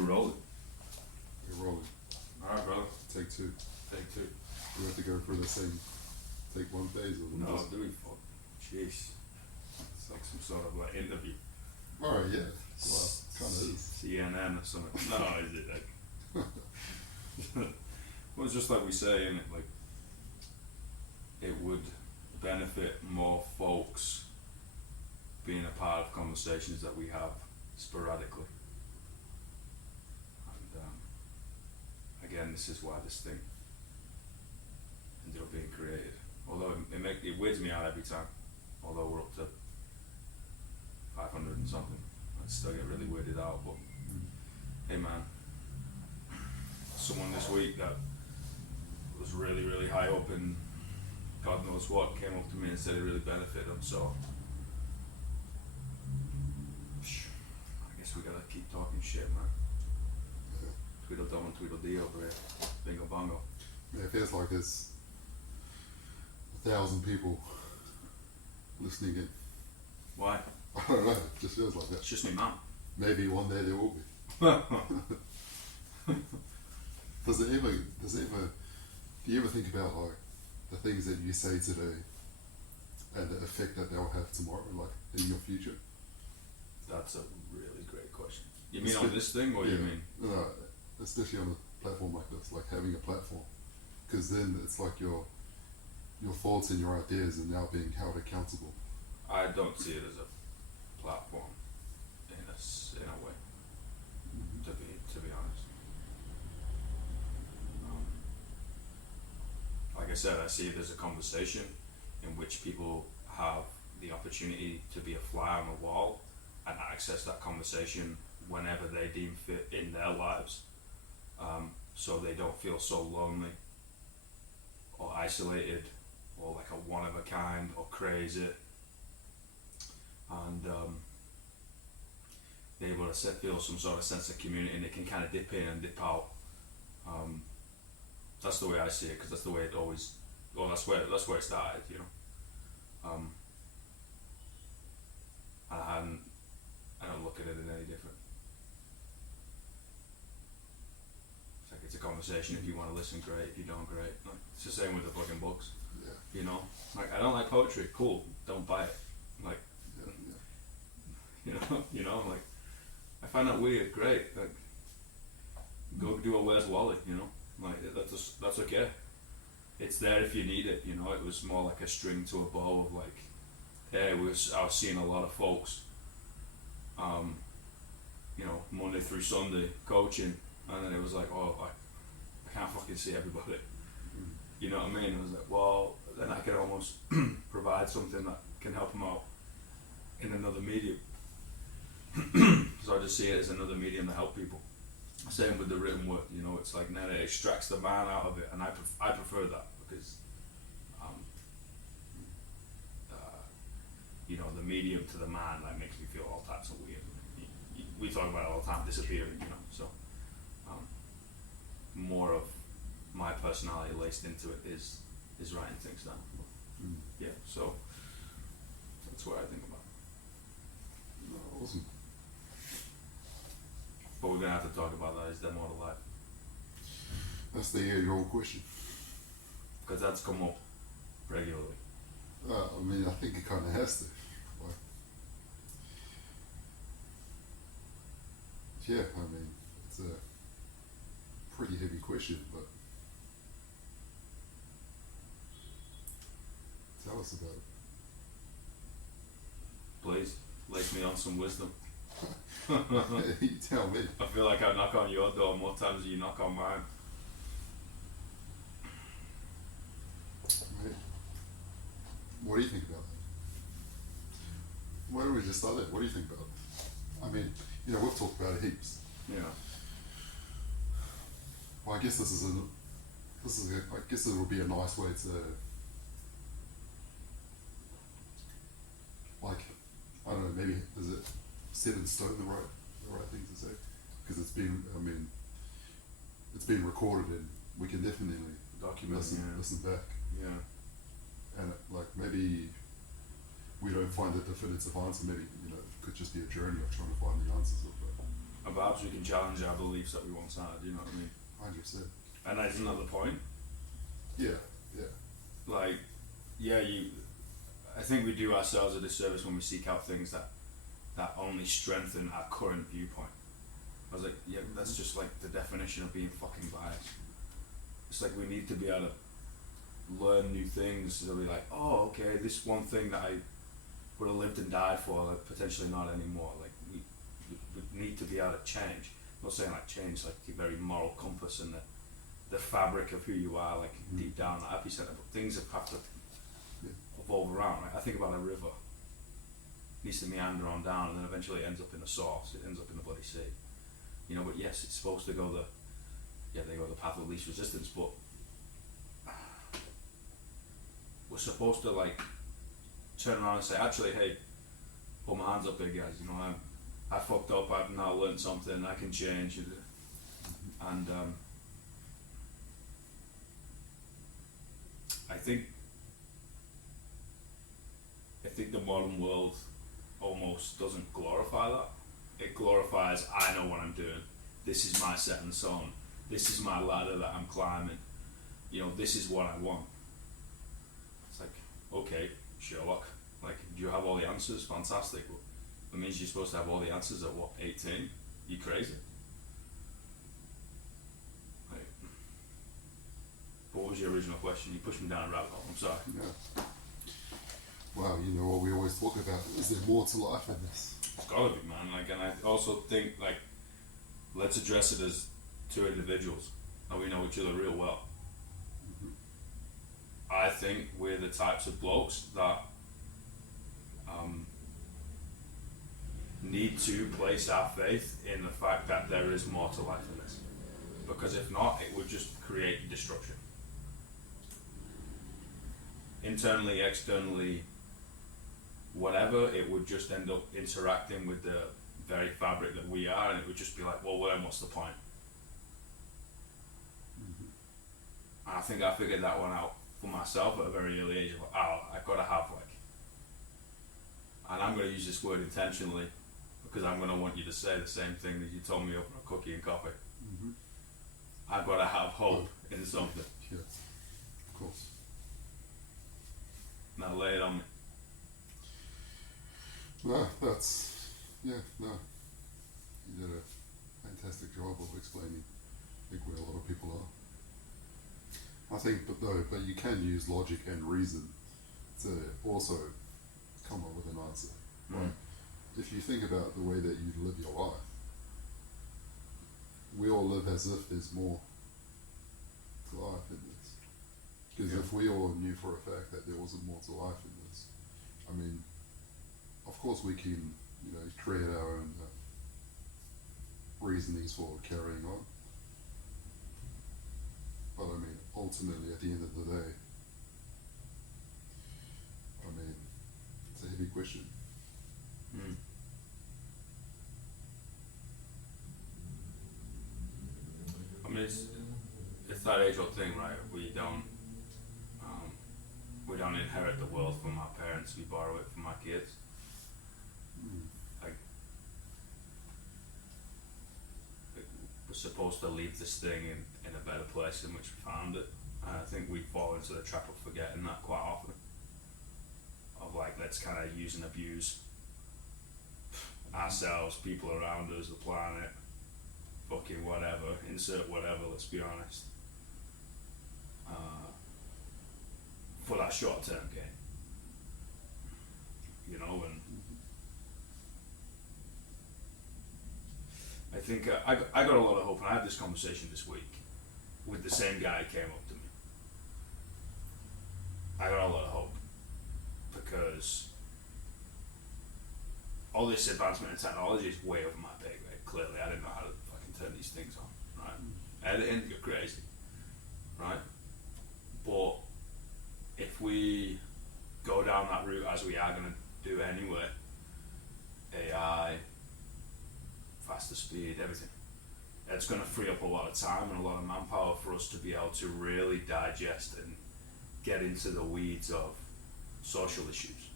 We're rolling. We're rolling. Alright, brother. Take two. Take two. We have to go for the same take one phase or No, just... do we? Fuck. Jeez. It's like some sort of like interview. Alright, yeah. Well, kind of is. CNN or something. No, is it like... Well, it's just like we say, innit? Like, it would benefit more folks being a part of conversations that we have sporadically. And again, this is why this thing ended up being created. Although it weirds me out every time. Although we're up to 500 and something, I still get really weirded out. But hey, man, someone this week that was really, really high up and God knows what came up to me and said it really benefited them. So I guess we gotta keep talking shit, man. Yeah. Tweedledum and Tweedledee over here. Bingo bongo. Yeah, it feels like there's 1,000 people listening in. Why? I don't know, it just feels like that. It's just me, man. Maybe one day there will be. Do you ever think about like the things that you say today and the effect that they'll have tomorrow, like in your future? That's a really great question. You mean on this thing, or yeah, you mean? No, especially on a platform like this, like having a platform, because then it's like your thoughts and your ideas are now being held accountable. I don't see it as a platform in a way. To be honest. Like I said, I see it as a conversation in which people have the opportunity to be a fly on the wall and access that conversation whenever they deem fit in their lives, so they don't feel so lonely or isolated or like a one of a kind or crazy, and they're able to feel some sort of sense of community, and they can kind of dip in and dip out. That's the way I see it, because that's the way it always. Well, that's where it started, you know. I don't look at it any different. It's like it's a conversation. If you want to listen, great. If you don't, great. Like, it's the same with the fucking books. Yeah. You know, like I don't like poetry. Cool, don't buy it. Like, Yeah. you know, I'm like, I find that weird. Great. Like, go do a Where's Wally. You know, like that's okay. It's there if you need it. You know, it was more like a string to a bow of like, hey, I was seeing a lot of folks. You know, Monday through Sunday coaching, and then it was like, oh, I can't fucking see everybody. You know what I mean? I was like, well, then I can almost provide something that can help them out in another medium. So I just see it as another medium to help people. Same with the written word, you know, it's like now it extracts the man out of it, and I prefer that because, you know, the medium to the man like makes me feel all types of weird. We talk about it all the time, disappearing, you know. So more of my personality laced into it is writing things down. Yeah, so that's what I think about it. Oh, awesome. But we're gonna have to talk about that. Is there more to life? That's the year-old question. Because that's come up regularly. I mean, I think it kind of has to. Like, yeah, I mean, it's a pretty heavy question, but tell us about it. Please, lace me on some wisdom. You tell me. I feel like I knock on your door more times than you knock on mine. Mate, what do you think about that? Why don't we just start there? What do you think about it? I mean, you know, we've talked about it heaps. Yeah. Well, I guess I guess it would be a nice way to, like, I don't know, maybe is it set in stone the right thing to say? Because it's been recorded and we can definitely Document. listen back. Yeah. And like maybe we don't find a definitive answer. Maybe, you know, it could just be a journey of trying to find the answers of it. I've perhaps we can challenge our beliefs that we once had. You know what I mean? 100%. And that's another point. Yeah. Like, yeah, I think we do ourselves a disservice when we seek out things that only strengthen our current viewpoint. I was like, yeah, that's just like the definition of being fucking biased. It's like we need to be able to learn new things to be like, oh, okay, this one thing that I would have lived and died for, like, potentially not anymore. Like we need to be able to change. I'm not saying like change like the very moral compass and the fabric of who you are, like deep down, like epicenter, but things have to evolve around. Right? I think about a river. It needs to meander on down and then eventually it ends up in the source, it ends up in the bloody sea. You know, but yes, it's supposed to go they go the path of least resistance, but we're supposed to like turn around and say, actually, hey, put my hands up here, guys, you know, I fucked up, I've now learned something, I can change, and I think the modern world almost doesn't glorify that. It glorifies, I know what I'm doing, this is my set in stone, this is my ladder that I'm climbing, you know, this is what I want. It's like, okay, Sherlock, like, do you have all the answers? Fantastic. Well, that means you're supposed to have all the answers at what, 18? You crazy? Like, what was your original question? You pushed me down a rabbit hole, I'm sorry. Yeah. Wow, you know what we always talk about, is there more to life than this? It's gotta be, man. Like, and I also think, like, let's address it as two individuals and we know each other real well. I think we're the types of blokes that need to place our faith in the fact that there is more to life than this. Because if not, it would just create destruction. Internally, externally, whatever, it would just end up interacting with the very fabric that we are, and it would just be like, well, then what's the point? And I think I figured that one out for myself at a very early age. Of like, oh, I've got to have like, and I'm going to use this word intentionally because I'm going to want you to say the same thing that you told me over a cookie and coffee. I've got to have hope in something. Yes, of course. Now lay it on me. No, you did a fantastic job of explaining, I think, where a lot of people are. I think, but you can use logic and reason to also come up with an answer. Right? If you think about the way that you live your life, we all live as if there's more to life in this. Because if we all knew for a fact that there wasn't more to life in this, I mean, of course we can, you know, create our own reasonings for carrying on. But I mean, ultimately, at the end of the day, I mean, it's a heavy question. I mean, it's that age-old thing, right? We don't inherit the world from our parents. We borrow it from our kids. Like, we're supposed to leave this thing in a better place in which we found it. And I think we fall into the trap of forgetting that quite often. Of like, let's kind of use and abuse ourselves, people around us, the planet, fucking whatever, insert whatever, let's be honest, for that short-term gain. You know, and I think I got a lot of hope, and I had this conversation this week with the same guy who came up to me. I got a lot of hope because all this advancement in technology is way over my pay grade. Clearly, I didn't know how to fucking turn these things on, right? Editing, you're crazy, right? But if we go down that route as we are going to do anyway, AI, faster speed, everything, it's going to free up a lot of time and a lot of manpower for us to be able to really digest and get into the weeds of social issues,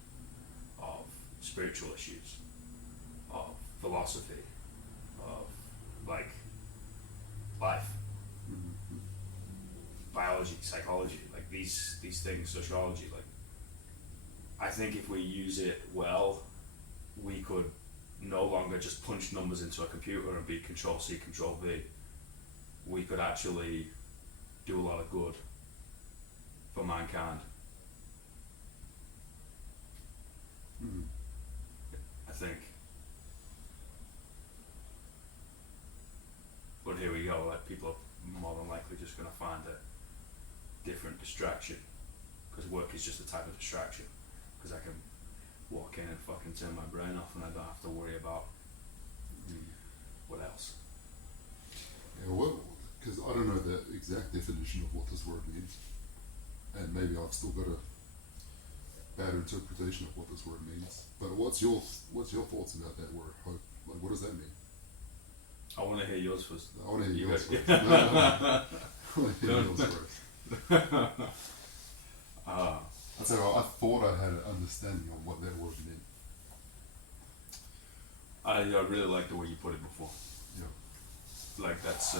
of spiritual issues, of philosophy, of psychology, like these things, sociology. Like, I think if we use it well, we could no longer just punch numbers into a computer and be Control C, Control V. We could actually do a lot of good for mankind. I think. But here we go, like people are more than likely just going to find a different distraction, because work is just a type of distraction, because I can walk in and fucking turn my brain off and I don't have to worry about what else. Yeah, well, because I don't know the exact definition of what this word means, and maybe I've still got a bad interpretation of what this word means. But what's your thoughts about that word, hope? Like, what does that mean? I want to hear yours first. I want to hear yours first. No. I want to hear yours first. I thought I had an understanding of what that word meant. I really like the way you put it before. Yeah. Like that's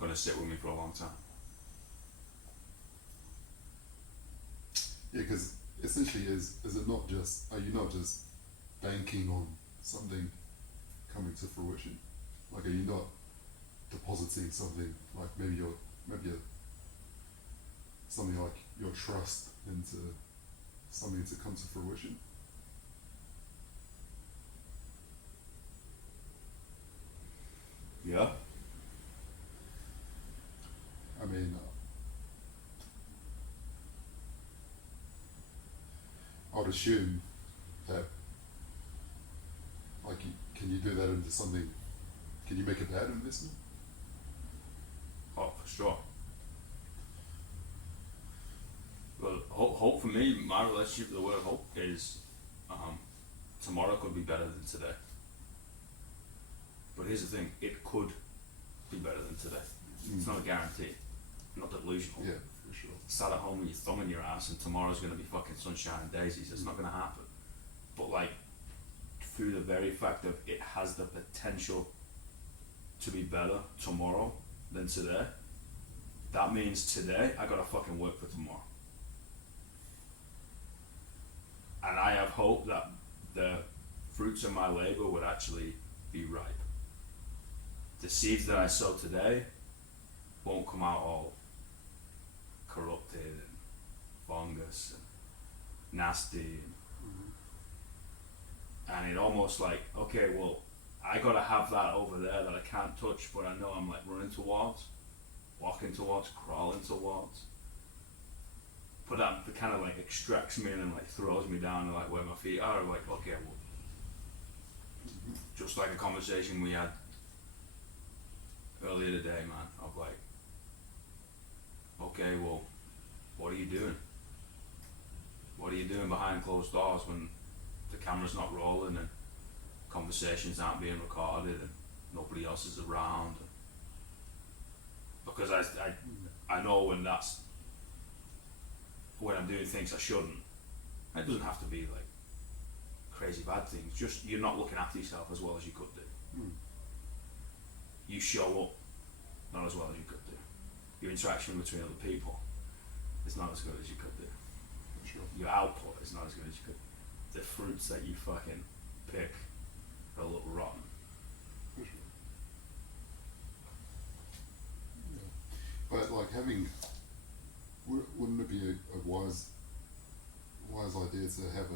gonna sit with me for a long time. Yeah, because essentially, is it not just? Are you not just banking on something coming to fruition? Like, are you not depositing something like maybe something like your trust into something to come to fruition? Yeah. I mean, I would assume that, like, can you do that into something? Can you make a bad investment? Oh, for sure. Well, hope for me, my relationship with the word hope is tomorrow could be better than today. But here's the thing, it could be better than today. It's not a guarantee. Not delusional. Yeah, for sure. Sat at home with your thumb in your ass and tomorrow's going to be fucking sunshine and daisies. It's not going to happen. But like, through the very fact of it has the potential to be better tomorrow than today, that means today I gotta fucking work for tomorrow. And I have hope that the fruits of my labor would actually be ripe. The seeds that I sow today won't come out all corrupted and fungus and nasty and it almost like, okay, well, I gotta have that over there that I can't touch, but I know I'm like running towards, walking towards, crawling towards. But that kind of like extracts me and then like throws me down to like where my feet are. Like, okay, well, just like a conversation we had earlier today, man, of like, okay, well, what are you doing? What are you doing behind closed doors when the camera's not rolling and conversations aren't being recorded and nobody else is around? Because I know when I'm doing things I shouldn't. It doesn't have to be like crazy bad things, just you're not looking after yourself as well as you could do. You show up not as well as you could do. Your interaction between other people is not as good as you could do. Sure. Your output is not as good as you could. The fruits that you fucking pick are a little rotten. For sure. Yeah. But like wouldn't it be a wise idea to have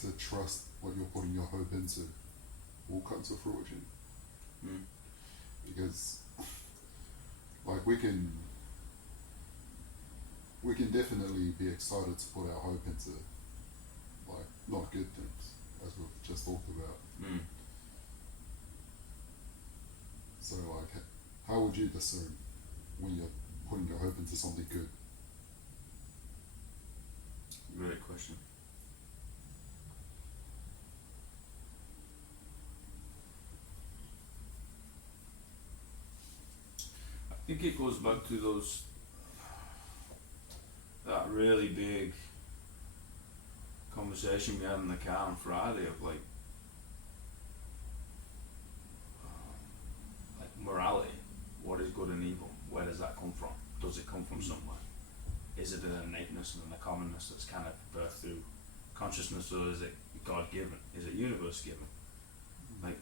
to trust what you're putting your hope into will come to fruition? Because like we can definitely be excited to put our hope into like not good things, as we've just talked about. So like, how would you discern when you're putting your hope into something good? Great question. I think it goes back to that really big conversation we had in the car on Friday of like morality. What is good does it come from somewhere? Is it an innateness and a commonness that's kind of birthed through consciousness, or is it God given? Is it universe given? Like,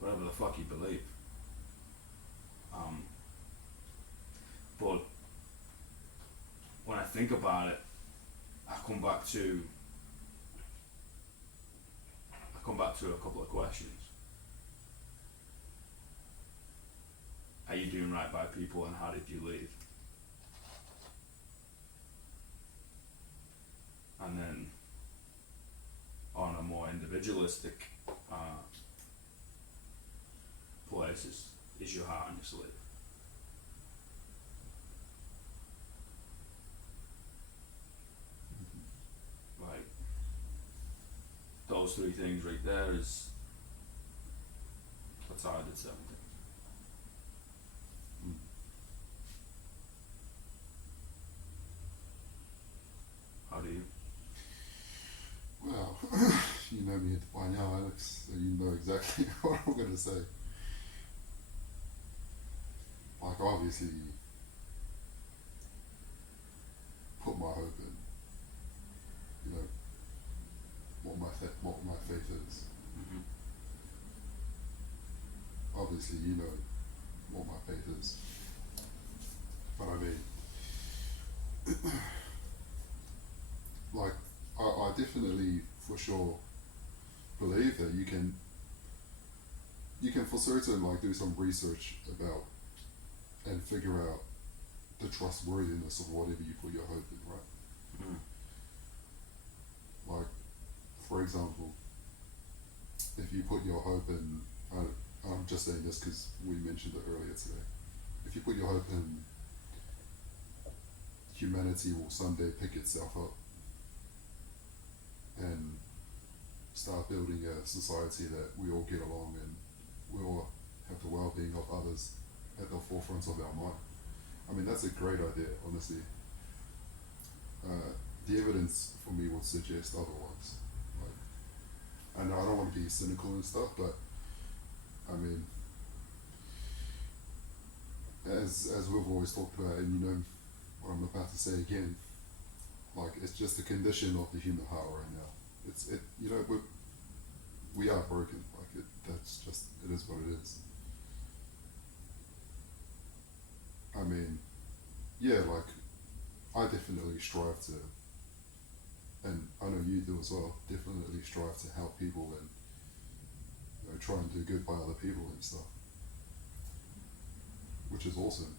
whatever the fuck you believe. But when I think about it, I come back to a couple of questions. Are you doing right by people, and how did you leave? And then on a more individualistic place is your heart on your sleeve. Like, those three things right there that's how I did 7 things. How do you? Well, you know me by now, Alex, so you know exactly what I'm going to say. Like, obviously, put my hope in, you know, what my faith is. Mm-hmm. Obviously, you know what my faith is. But I mean, like, I definitely, for sure, believe that you can for certain, like, do some research about and figure out the trustworthiness of whatever you put your hope in, right? Like, for example, if you put your hope in, I'm just saying this because we mentioned it earlier today, if you put your hope in humanity will someday pick itself up and start building a society that we all get along and we all have the well-being of others at the forefront of our mind. I mean, that's a great idea, honestly. The evidence for me would suggest otherwise. Like, I know I don't want to be cynical and stuff, but I mean, as we've always talked about, and you know what I'm about to say again, like, it's just a condition of the human heart right now. You know, we are broken. Like, that's just, it is what it is. I mean, yeah, like, I definitely strive to, and I know you do as well, definitely strive to help people and, you know, try and do good by other people and stuff, which is awesome.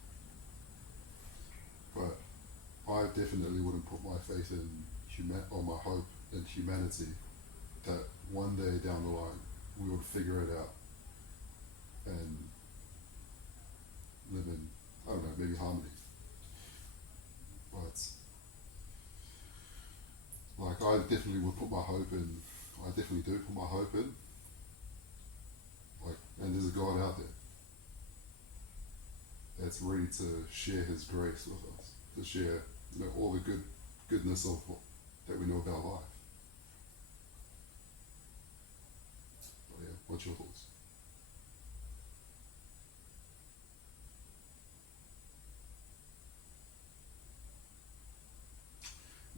But I definitely wouldn't put my faith in or my hope in humanity that one day down the line we would figure it out and live in, I don't know, maybe harmony. But like, I definitely would put my hope in, I definitely do put my hope in, like, and there's a God out there that's ready to share his grace with us, to share, you know, all the goodness of that we know about life. But yeah, what's your thoughts?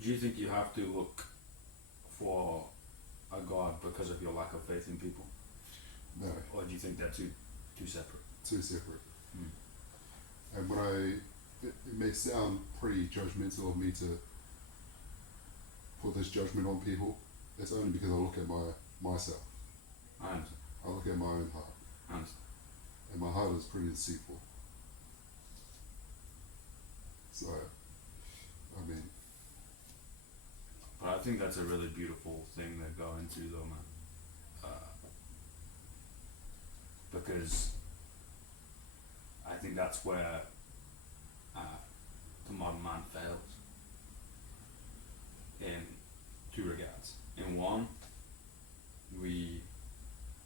Do you think you have to look for a God because of your lack of faith in people? No. Or do you think they're two separate? Two separate. And when it may sound pretty judgmental of me to put this judgment on people, it's only because I look at myself. I understand. I look at my own heart. I understand. And my heart is pretty deceitful. So, I mean. But I think that's a really beautiful thing to go into, though, man. Because I think that's where the modern man fails in two regards. In one, we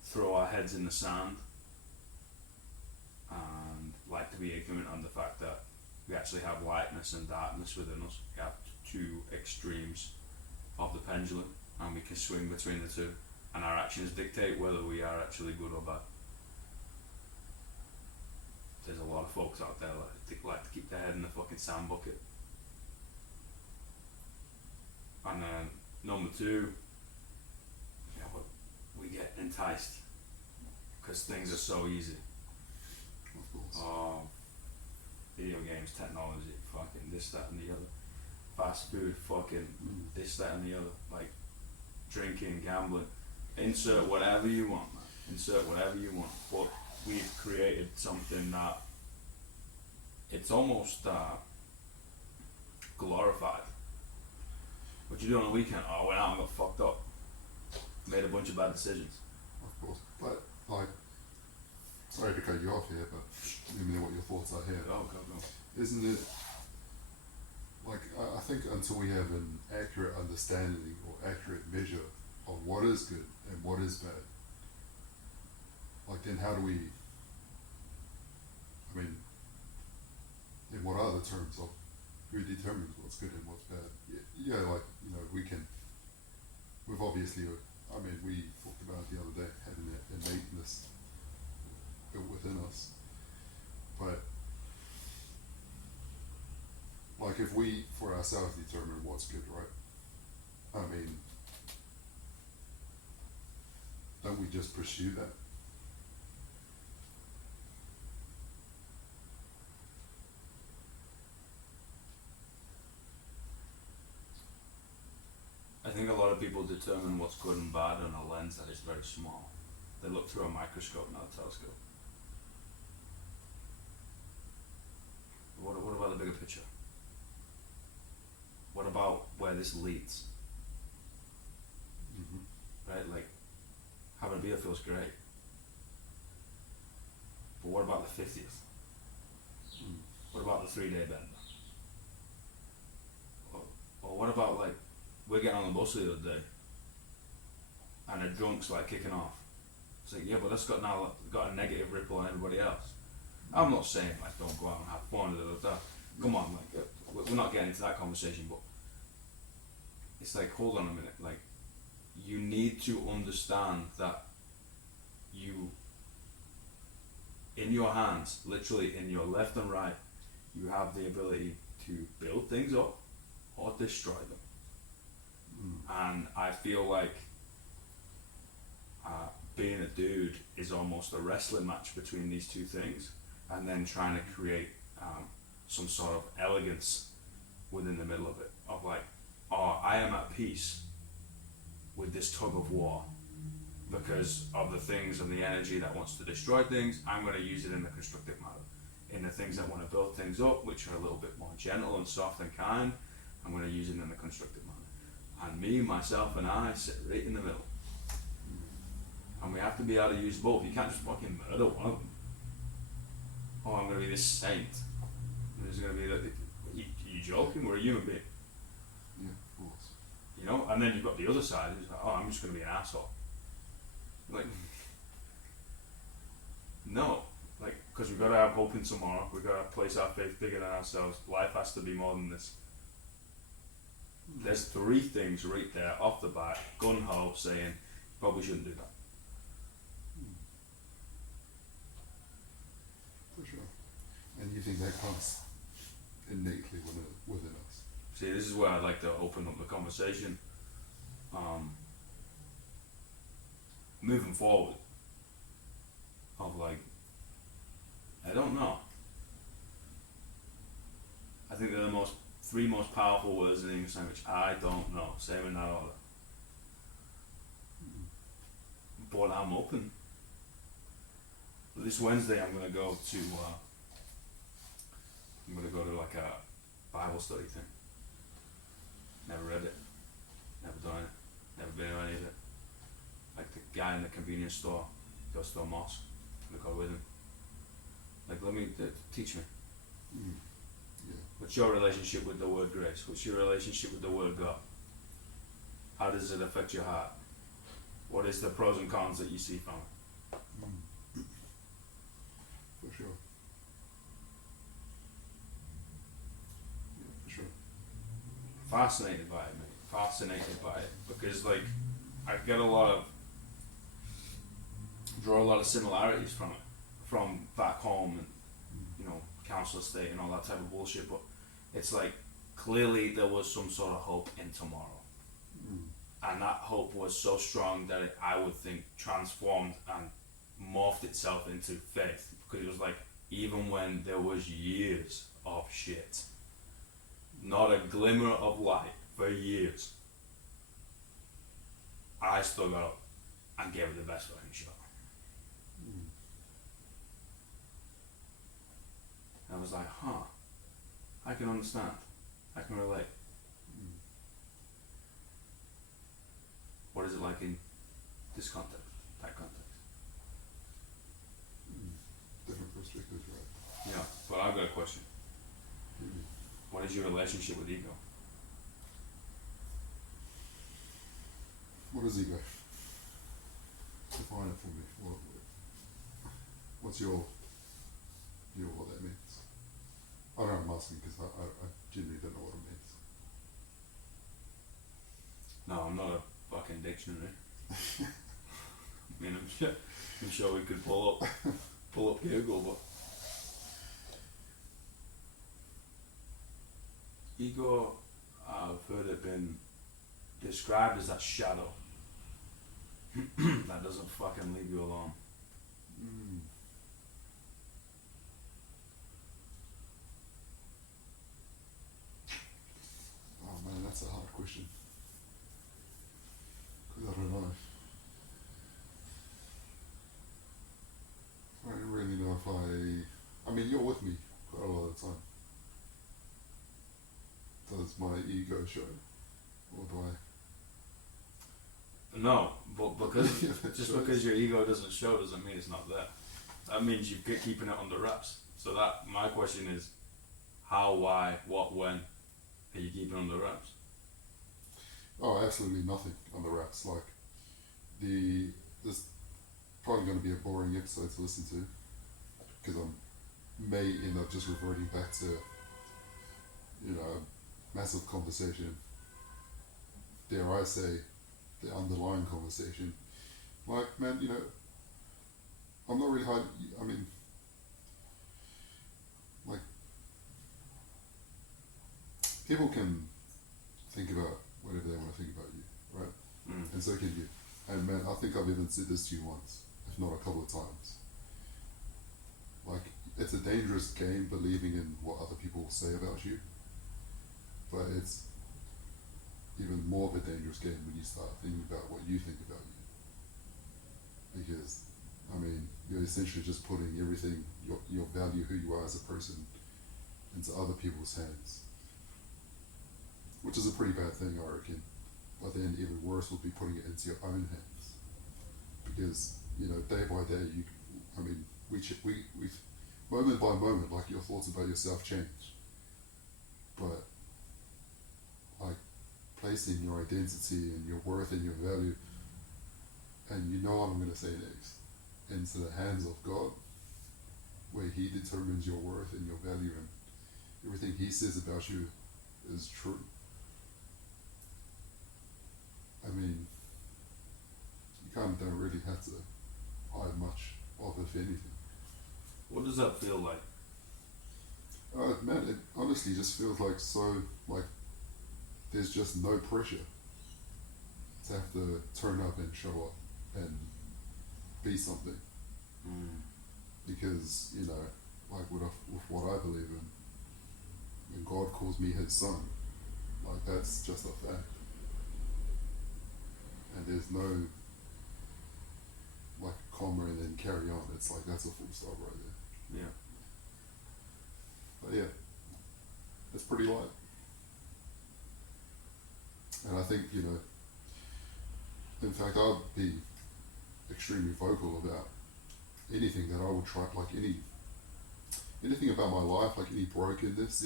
throw our heads in the sand and like to be ignorant on the fact that we actually have lightness and darkness within us. We have two extremes of the pendulum, and we can swing between the two, and our actions dictate whether we are actually good or bad. there's a lot of folks out there like to keep their head in the fucking sand bucket. And then number two, we get enticed because things are so easy. Of course. Video games, technology, fucking this, that, and the other. Fast food, fucking this, that, and the other. Like drinking, gambling. Insert whatever you want, man. Insert whatever you want. But we've created something that it's almost glorified. What you do on a weekend? Oh, I went out and got fucked up. Made a bunch of bad decisions. Of course. But, like, sorry to cut you off here, but let me know what your thoughts are here. Go. Isn't it, like, I think until we have an accurate understanding or accurate measure of what is good and what is bad, like, then how do we, I mean, in what are the terms of who determines what's good and what's bad? Yeah, like, we've obviously, we talked about it the other day, having that innateness built within us. But, like, if we, for ourselves, determine what's good, right? Don't we just pursue that? I think a lot of people determine what's good and bad on a lens that is very small. They look through a microscope, not a telescope. What about the bigger picture? What about where this leads? Right, like having a beer feels great, but what about the 50th? What about the 3-day bender? Or what about, like, we're getting on the bus the other day and a drunk's like kicking off. It's like, yeah, but that's got a negative ripple on everybody else. I'm not saying like don't go out and have fun. Come on, like we're not getting into that conversation, but it's like, hold on a minute, like you need to understand that you, in your hands, literally in your left and right, you have the ability to build things up or destroy them. And I feel like being a dude is almost a wrestling match between these two things, and then trying to create some sort of elegance within the middle of it, of like, oh, I am at peace with this tug of war because of the things and the energy that wants to destroy things. I'm going to use it in a constructive manner. In the things that want to build things up, which are a little bit more gentle and soft and kind, I'm going to use it in a constructive manner. And me, myself, and I sit right in the middle. And we have to be able to use both. You can't just fucking murder one of them. Oh, I'm going to be this saint. There's going to be that. Are you joking? We're a human being. Yeah, of course. You know? And then you've got the other side who's like, oh, I'm just going to be an asshole. Like, no. Like, because we've got to have hope in tomorrow. We've got to place our faith bigger than ourselves. Life has to be more than this. There's 3 things right there off the bat, gun ho, saying probably shouldn't do that. For sure. And you think that comes innately within us? See, this is where I'd like to open up the conversation. Moving forward, of like, I don't know. I think they're the 3 most powerful words in the English language. I don't know. Same in that order. But I'm open. This Wednesday I'm gonna go to like a Bible study thing. Never read it, never done it, never been to any of it. Like the guy in the convenience store goes to a mosque, I'm gonna go with him. Like, let me teach me. Yeah. What's your relationship with the word grace? What's your relationship with the word God? How does it affect your heart? What is the pros and cons that you see from it? For sure. Yeah, for sure. Fascinated by it, mate. Fascinated by it. Because, like, I draw a lot of similarities from it. From back home and council estate and all that type of bullshit, but it's like clearly there was some sort of hope in tomorrow. And that hope was so strong that it, I would think, transformed and morphed itself into faith, because it was like, even when there was years of shit, not a glimmer of light for years, I still got up and gave it the best fucking shot. I was like, huh, I can understand, I can relate. What is it like in this context, that context? Different perspectives, right? Yeah, but I've got a question. What is your relationship with ego? What is ego? Define it for me. What's your view of what that means? I don't know, I'm asking because I genuinely don't know what it means. No, I'm not a fucking dictionary. I mean, I'm sure we could pull up Google, but ego, I've heard it been described as that shadow that doesn't fucking leave you alone. Oh man, that's a hard question. Because I don't know. I don't really know if I mean, you're with me quite a lot of the time. Does my ego show? Or do I? No, but because your ego doesn't show doesn't mean it's not there. That means you're keeping it under wraps. So that my question is, how, why, what, when are you keeping it under wraps? Oh, absolutely nothing on the wraps. Like this probably going to be a boring episode to listen to because I may end up just reverting back to massive conversation. Dare I say, the underlying conversation. Like, man, I'm not really hard. I mean, like, people can think about whatever they want to think about you, right? And so can you. And man, I think I've even said this to you once, if not a couple of times. Like, it's a dangerous game believing in what other people say about you, but it's even more of a dangerous game when you start thinking about what you think about you. Because, I mean, you're essentially just putting everything, your value, who you are as a person, into other people's hands. Which is a pretty bad thing, I reckon. But then even worse would be putting it into your own hands. Because, day by day, we moment by moment, like, your thoughts about yourself change. But, like, placing your identity and your worth and your value, and you know what I'm going to say next, into the hands of God, where He determines your worth and your value, and everything He says about you is true. I mean, you don't really have to hide much of, if anything. What does that feel like? Man, it honestly just feels like there's just no pressure to have to turn up and show up and be something. Because, like with what I believe in, when God calls me His son, like, that's just a fact. And there's no, like, comma and then carry on. It's like, that's a full stop right there. Yeah. But yeah, it's pretty light. And I think, in fact, I'd be extremely vocal about anything that I would try, like anything about my life, like any brokenness,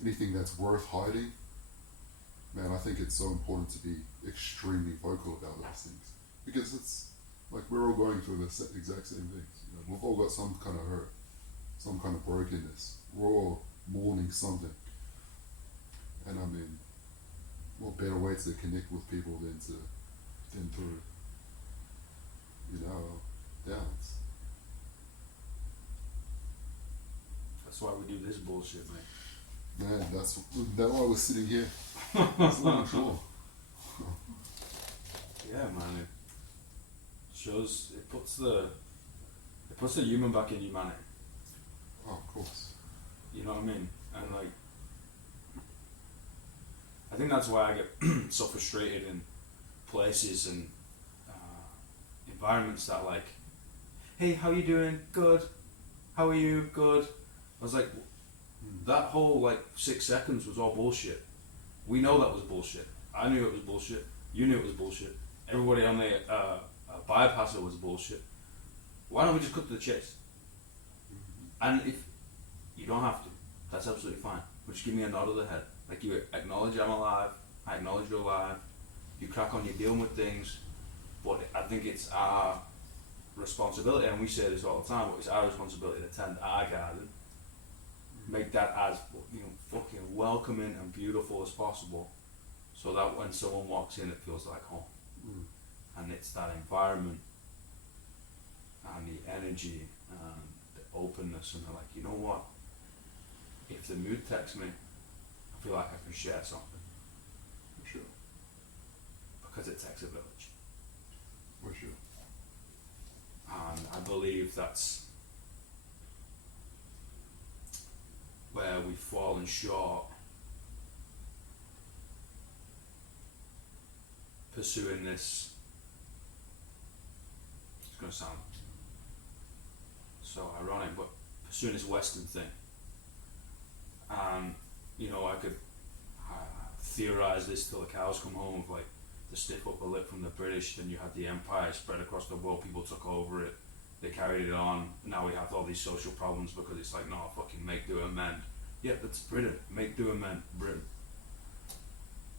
anything that's worth hiding. Man, I think it's so important to be extremely vocal about those things. Because it's, like, we're all going through the exact same things. We've all got some kind of hurt, some kind of brokenness. We're all mourning something. And I mean, what better way to connect with people than through, downs. That's why we do this bullshit, man. Man, that's why we're sitting here. That's not sure. Yeah, man. It shows. It puts the human back in humanity. Oh, of course. You know what I mean? And like, I think that's why I get so frustrated in places and environments that like, hey, how you doing? Good. How are you? Good. I was like, that whole like 6 seconds was all bullshit. We know that was bullshit. I knew it was bullshit. You knew it was bullshit. Everybody on the bypasser was bullshit. Why don't we just cut to the chase? And if you don't have to, that's absolutely fine. But just give me a nod of the head. Like, you acknowledge I'm alive, I acknowledge you're alive, you crack on, you're dealing with things. But I think it's our responsibility, and we say this all the time, but it's our responsibility to tend our garden, make that as fucking welcoming and beautiful as possible, so that when someone walks in, it feels like home. And it's that environment and the energy and the openness, and they're like, you know what? If the mood texts me, I feel like I can share something. For sure. Because it takes a village. For sure. And I believe that's where we've fallen short pursuing this. It's going to sound so ironic, but pursuing this Western thing. And I could theorize this till the cows come home of like the stiff upper lip from the British. Then you had the empire spread across the world, people took over it, they carried it on. Now we have all these social problems because it's like, no, fucking make, do, amend. Yeah, that's Britain. Make, do, amend, Britain.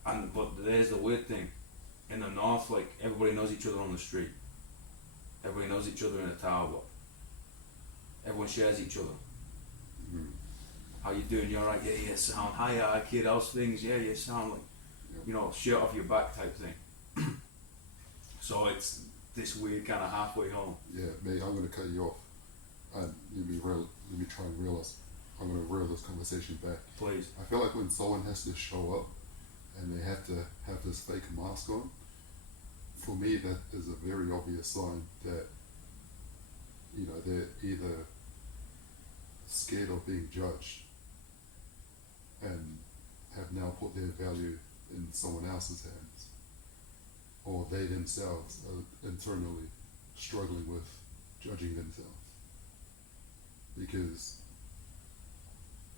But there's the weird thing. In the north, like, everybody knows each other on the street. Everybody knows each other in a tower block. Everyone shares each other. How you doing? You alright? Yeah, sound. Hiya, kid, how's things? Yeah, sound, like, shirt off your back type thing. So it's this weird kind of halfway home. Yeah, mate, I'm going to cut you off. And let me try and realize. I'm going to reel this conversation back. Please. I feel like when someone has to show up and they have to have this fake mask on, for me that is a very obvious sign that they're either scared of being judged and have now put their value in someone else's hands, or they themselves are internally struggling with judging themselves. Because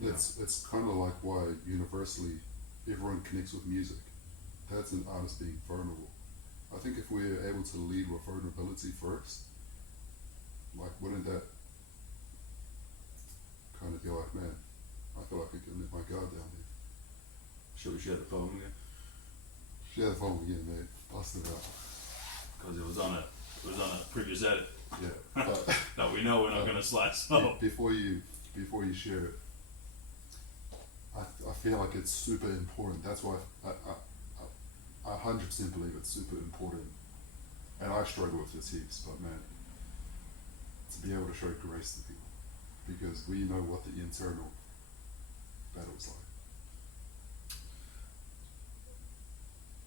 it's kind of like why universally everyone connects with music. That's an artist being vulnerable. I think if we're able to lead with vulnerability first, like, wouldn't that kind of be like, man, I feel like I can let my guard down here. Should we share the poem again? Share the phone again, mate. Bust it out. Because it was on a previous edit. Yeah. But that we know we're not going to slide so. Before you share it, I feel like it's super important. That's why I 100% believe it's super important. And I struggle with this heaps, but man, to be able to show grace to people, because we know what the internal battle's like.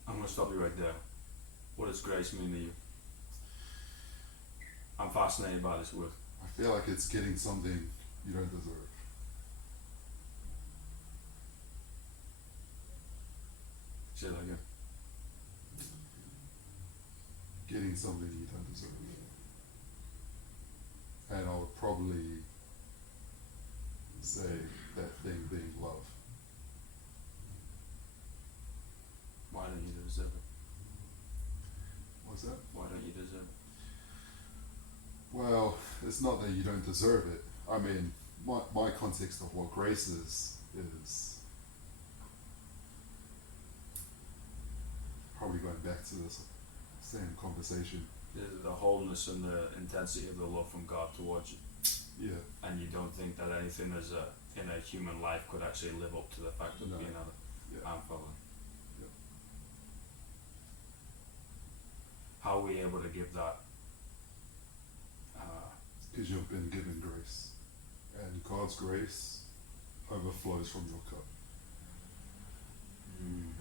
I'm going to stop you right there. What does grace mean to you? I'm fascinated by this word. I feel like it's getting something you don't deserve. Say that again. Getting something you don't deserve. And I would probably say that thing being love. Why don't you deserve it? What's that? Why don't you deserve it? Well, it's not that you don't deserve it. I mean, my context of what grace is probably going back to this same conversation. The wholeness and the intensity of the love from God towards you. Yeah. And you don't think that anything in a human life could actually live up to the fact of No. being other. Yeah. I'm following. Yeah. How are we able to give that? Because you've been given grace. And God's grace overflows from your cup.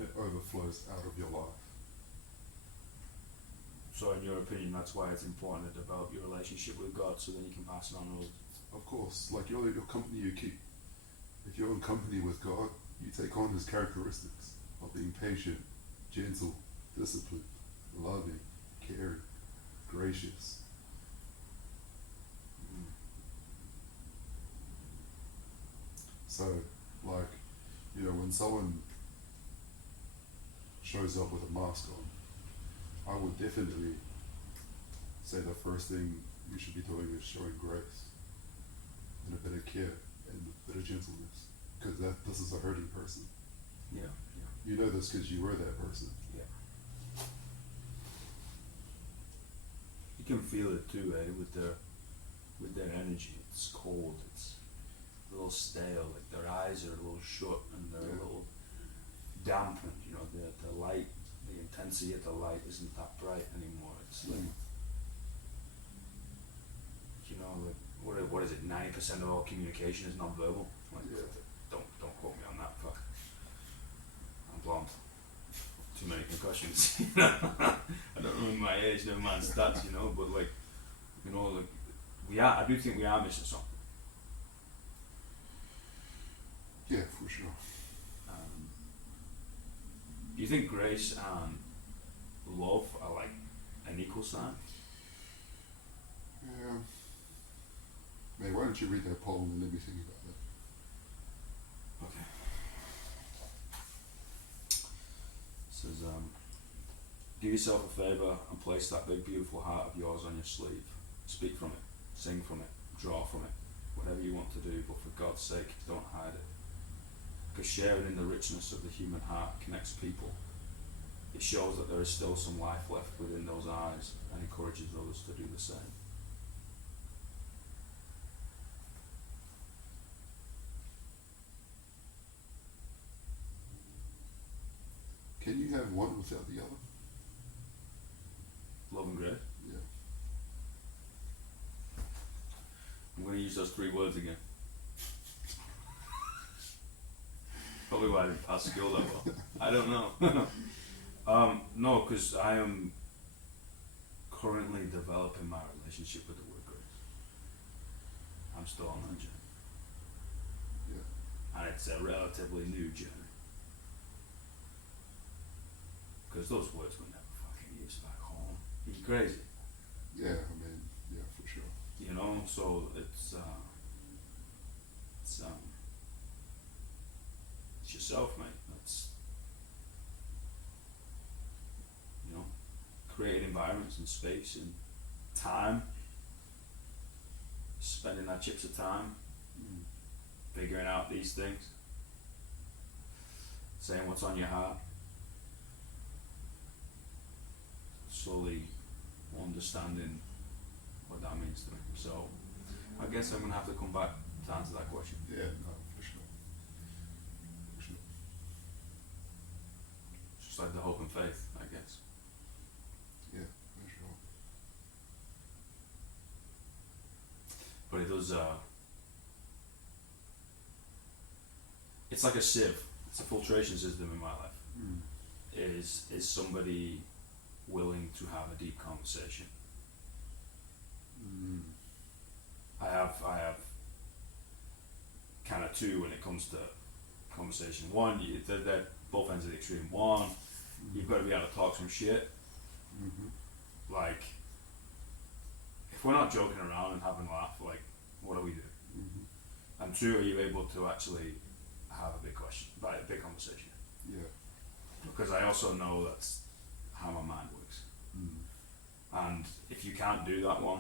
It overflows out of your life. So in your opinion, that's why it's important to develop your relationship with God, so then you can pass it on to others. Of course, like your company you keep. If you're in company with God, you take on His characteristics of being patient, gentle, disciplined, loving, caring, gracious. So, like, when someone shows up with a mask on, I would definitely say the first thing you should be doing is showing grace and a bit of care and a bit of gentleness, because this is a hurting person. Yeah. You know this because you were that person. Yeah. You can feel it too, with their energy. It's cold. It's a little stale. Like their eyes are a little shut and they're a little dampened. The light, the intensity of the light isn't that bright anymore. It's like, what is it? 90% of all communication is non-verbal. Like, don't quote me on that. Fuck. I'm blonde. Too many concussions. I don't remember my age, never mind stats. But I do think we are missing something. Yeah, for sure. Do you think grace and love are like an equal sign? Yeah. Mate, why don't you read that poem and let me think about that? Okay. It says, give yourself a favour and place that big beautiful heart of yours on your sleeve. Speak from it, sing from it, draw from it, whatever you want to do, but for God's sake, don't hide it. Because sharing in the richness of the human heart connects people. It shows that there is still some life left within those eyes and encourages others to do the same. Can you have one without the other? Love and grace. Yeah. I'm going to use those 3 words again. Probably why I didn't pass school that well. I don't know. No, because I am currently developing my relationship with the word grace. I'm still on that journey. Yeah. And it's a relatively new journey. Because those words were never fucking used back home. Are you crazy? Yeah, yeah, for sure. So it's yourself, mate. That's creating environments and space and time, spending that chips of time, figuring out these things, saying what's on your heart, slowly understanding what that means to me. So I guess I'm gonna have to come back to answer that question. Yeah, no, for sure. Just like the hope and faith, I guess. Yeah, for sure. But it does, it's like a sieve. It's a filtration system in my life. Is somebody willing to have a deep conversation? I have kind of 2 when it comes to conversation. One, they're both ends of the extreme. One, you've got to be able to talk some shit. Like, if we're not joking around and having a laugh, like, what do we do? And 2, are you able to actually have a big conversation? Yeah. Because I also know that's how my mind works. And if you can't do that one,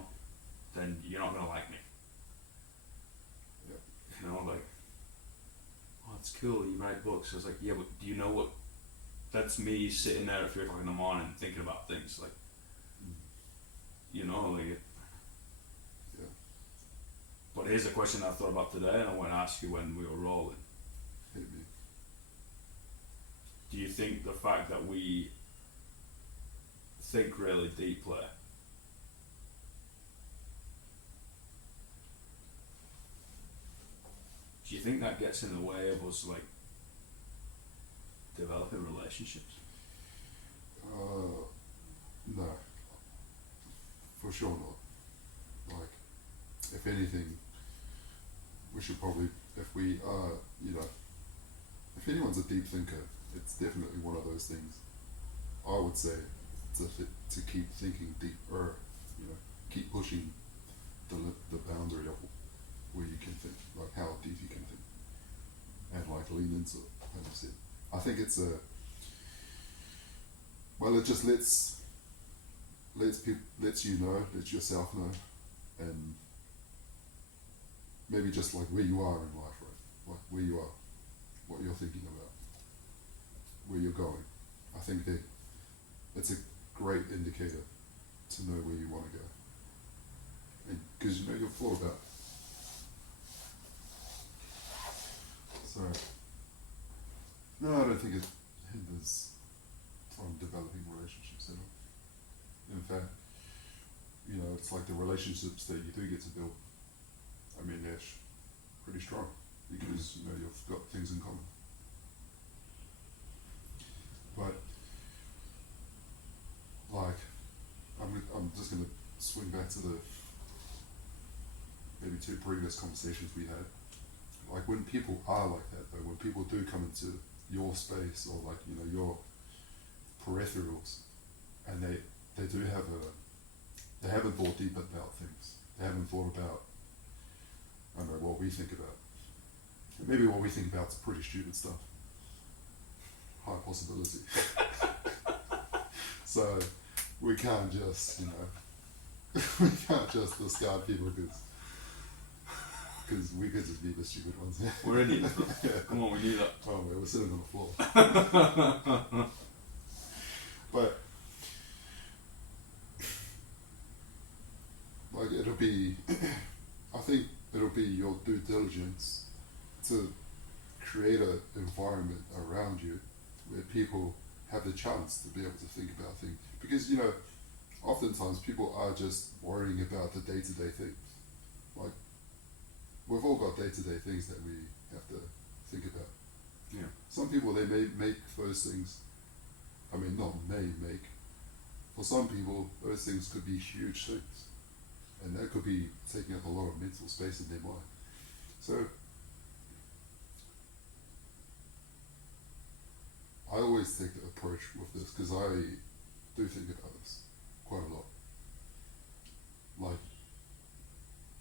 then you're not going to like me. Yeah. Like, oh, it's cool, you write books. I was like, yeah, but do you know what? That's me sitting there at 3 o'clock in the morning thinking about things, like, like. Yeah. But here's a question I thought about today, and I want to ask you when we were rolling. Hit me. Do you think the fact that we think really deeply Do you think that gets in the way of us like developing relationships? No, for sure not. Like, if anything, we should probably, if we are, if anyone's a deep thinker, it's definitely one of those things. I would say to keep thinking deeper, keep pushing the boundary of where you can think, like how deep you can think, and like lean into it, as I said. I think it's it just lets you know, lets yourself know, and maybe just like where you are in life, right? Like where you are, what you're thinking about, where you're going. I think that it's a great indicator to know where you want to go, and because you've thought about it. So no, I don't think it hinders from developing relationships at all. In fact, it's like the relationships that you do get to build. I mean, they're pretty strong because you've got things in common. But like, I'm just gonna swing back to the maybe two previous conversations we had. Like when people are like that, though, when people do come into your space or like your peripherals, and they do have they haven't thought deep about things. They haven't thought about, I don't know, what we think about. Maybe what we think about is pretty stupid stuff. High possibility. So we can't just, we can't just discard people because we could just be the stupid ones. We're idiots. Yeah. Come on, we need that. Oh, we're sitting on the floor. But like I think it'll be your due diligence to create an environment around you where people have the chance to be able to think about things. Because, oftentimes people are just worrying about the day-to-day things. Like, we've all got day-to-day things that we have to think about. Yeah. Some people, they may make those things, for some people, those things could be huge things. And that could be taking up a lot of mental space in their mind. So, I always take the approach with this because I do think about this quite a lot. Like,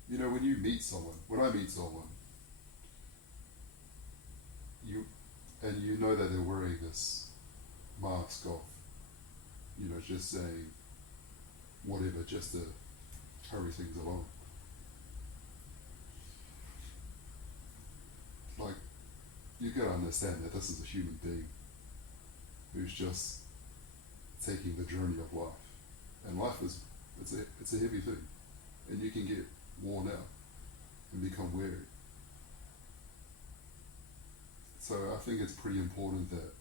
when you meet someone, when I meet someone, you know that they're wearing this mask of, just saying whatever just to hurry things along. Like, you gotta understand that this is a human being who's just taking the journey of life. And life it's a heavy thing. And you can get worn out and become weary. So I think it's pretty important that,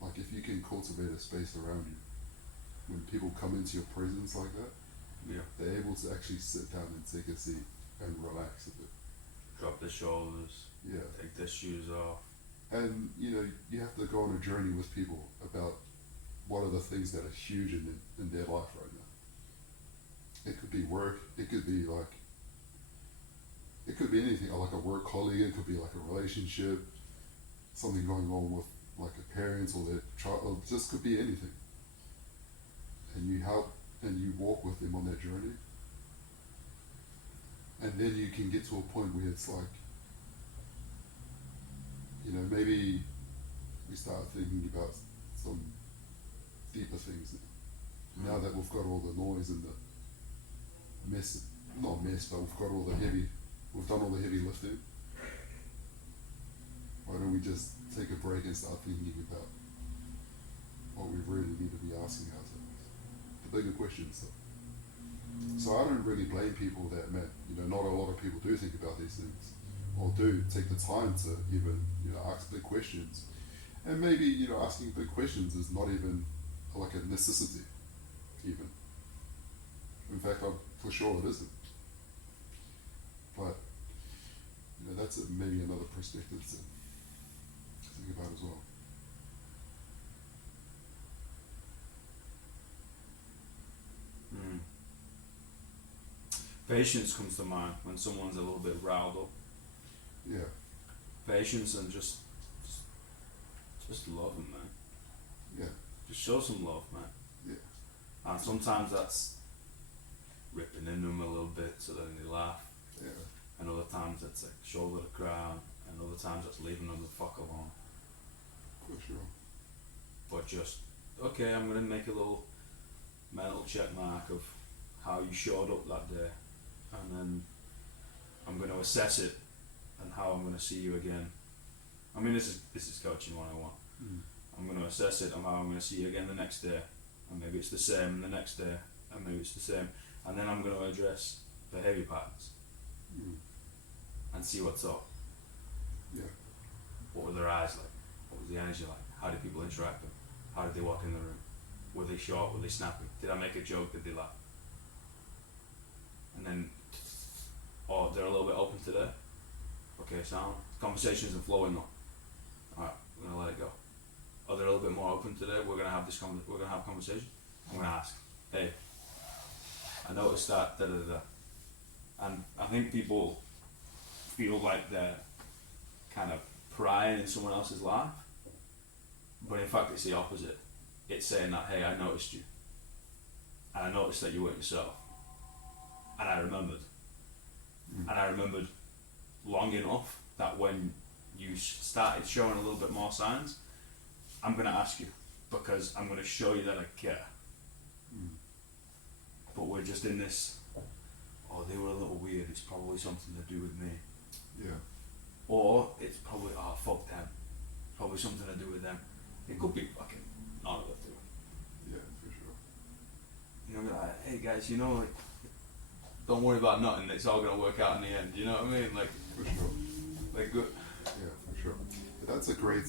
like, if you can cultivate a space around you, when people come into your presence like that, yeah, they're able to actually sit down and take a seat and relax a bit. Drop their shoulders. Yeah. Take their shoes off. And you have to go on a journey with people about what are the things that are huge in their life right now. It could be work. It could be anything, like a work colleague. It could be like a relationship, something going on with like a parent or their child. Or just could be anything. And you help and you walk with them on that journey. And then you can get to a point where it's like, maybe we start thinking about some deeper things now that we've got all the noise and the mess, not mess, but we've done all the heavy lifting. Why don't we just take a break and start thinking about what we really need to be asking ourselves, the bigger questions. So I don't really blame people that, not a lot of people do think about these things, or do take the time to even, ask big questions. And maybe, asking big questions is not even like a necessity, even. In fact, for sure it isn't. But, that's maybe another perspective to think about as well. Mm. Patience comes to mind when someone's a little bit riled up. Yeah. Patience and just love them, man. Yeah. Just show some love, man. Yeah. And sometimes that's ripping in them a little bit so then they laugh. Yeah. And other times it's like shoulder to cry, and other times it's leaving them the fuck alone. For sure. But just, okay, I'm gonna make a little mental check mark of how you showed up that day, and then I'm gonna assess it and how I'm gonna see you again. I mean, this is coaching 101. I'm going to assess it and how I'm going to see you again the next day, and maybe it's the same the next day, and maybe it's the same, and then I'm going to address behaviour patterns and see what's up. Yeah. What were their eyes like? What was the energy like? How did people interact with them? How did they walk in the room? Were they short? Were they snappy? Did I make a joke? Did they laugh? And then, they're a little bit open today. Okay, sound. Conversation isn't flowing though. Alright, we're gonna let it go. Are they a little bit more open today? We're gonna have we're gonna have conversation. I'm gonna ask, hey, I noticed that da da da da. And I think people feel like they're kind of prying in someone else's life, but in fact it's the opposite. It's saying that, hey, I noticed you, and I noticed that you weren't yourself, and I remembered, and I remembered long enough that when you started showing a little bit more signs, I'm going to ask you, because I'm going to show you that I care. But we're just in this, they were a little weird, it's probably something to do with me. Yeah. Or it's probably, fuck them, probably something to do with them. It could be fucking none of it, too. Yeah, for sure. You know, like, hey guys, like, don't worry about nothing, it's all going to work out in the end, you know what I mean? Like, for sure. Like, good. Yeah, for sure. That's a great,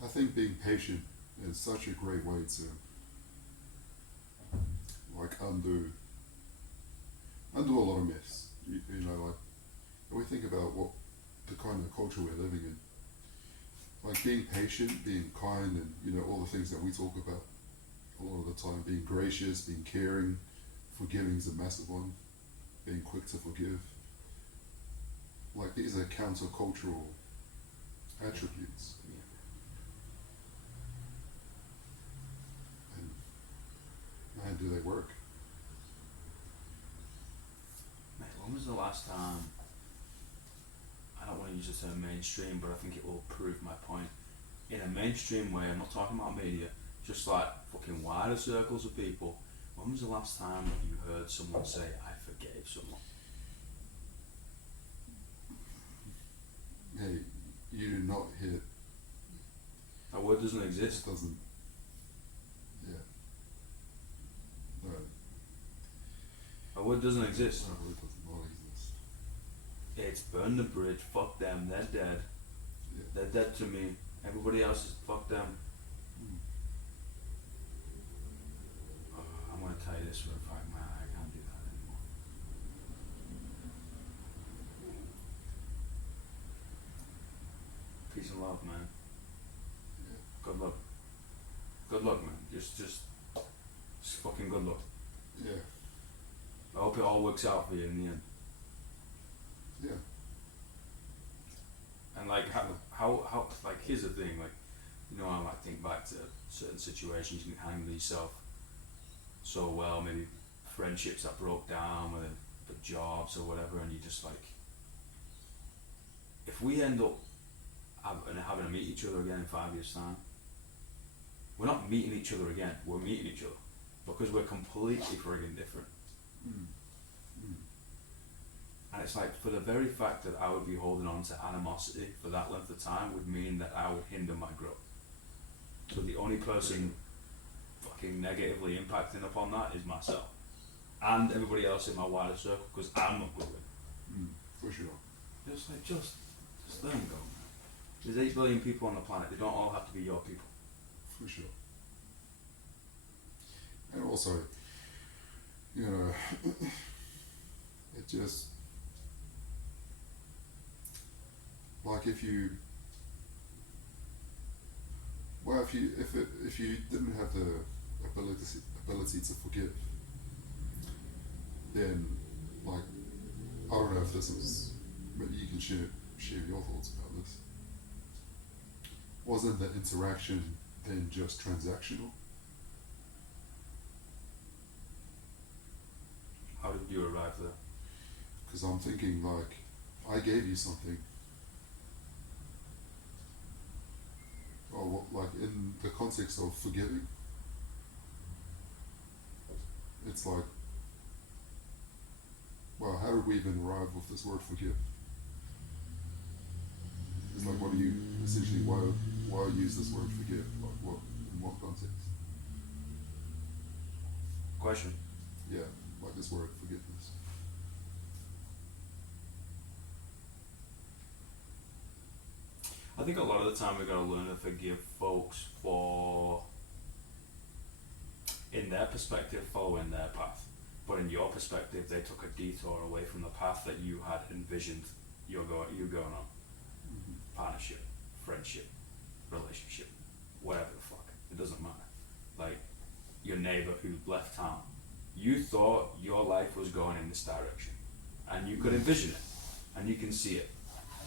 I think being patient is such a great way to, like, undo a lot of myths. Like, when we think about what the kind of culture we're living in, like being patient, being kind, and, all the things that we talk about a lot of the time, being gracious, being caring, forgiving is a massive one, being quick to forgive. Like, these are countercultural attributes. And man, do they work? Mate, when was the last time, I don't want to use the term mainstream, but I think it will prove my point. In a mainstream way, I'm not talking about media, just like fucking wider circles of people. When was the last time you heard someone say, I forgave someone? Hey, you do not hit. That word doesn't exist. It doesn't. Yeah. No. That word doesn't exist. No, it does not exist. It's burn the bridge, fuck them, they're dead. Yeah. They're dead to me. Everybody else is fuck them. I'm gonna tell you this for a fact, man, I can't do that anymore. Peace and love, man. Yeah. Good luck. Good luck, man. Just fucking good luck. Yeah. I hope it all works out for you in the end. Yeah. And like how like here's the thing, like, I might think back to certain situations you can handle yourself so well, maybe friendships that broke down, whether the jobs or whatever, and you just like, if we end up having to meet each other again in 5 years' time, we're not meeting each other again, we're meeting each other because we're completely friggin' different. And it's like, for the very fact that I would be holding on to animosity for that length of time would mean that I would hinder my growth. So the only person fucking negatively impacting upon that is myself and everybody else in my wider circle, because I'm not growing. For sure. Just like, just let them go, man. There's 8 billion people on the planet, they don't all have to be your people. For sure. And also, you know, it just, like if you, well, if you didn't have the ability to forgive, then, like, I don't know if this is, maybe you can share your thoughts about this. Wasn't the interaction then just transactional? How did you arrive there? Because I'm thinking, like, I gave you something, or like in the context of forgiving, it's like, well, how did we even arrive with this word forgive? It's like, what do you, essentially, why use this word forgive? Like, what, in what context? Question. Yeah, like this word forgiveness. I think a lot of the time we gotta learn to forgive folks for, in their perspective, following their path. But in your perspective, they took a detour away from the path that you had envisioned you going on. Mm-hmm. Partnership, friendship, relationship, whatever the fuck. It doesn't matter. Like, your neighbor who left town. You thought your life was going in this direction. And you could envision it. And you can see it.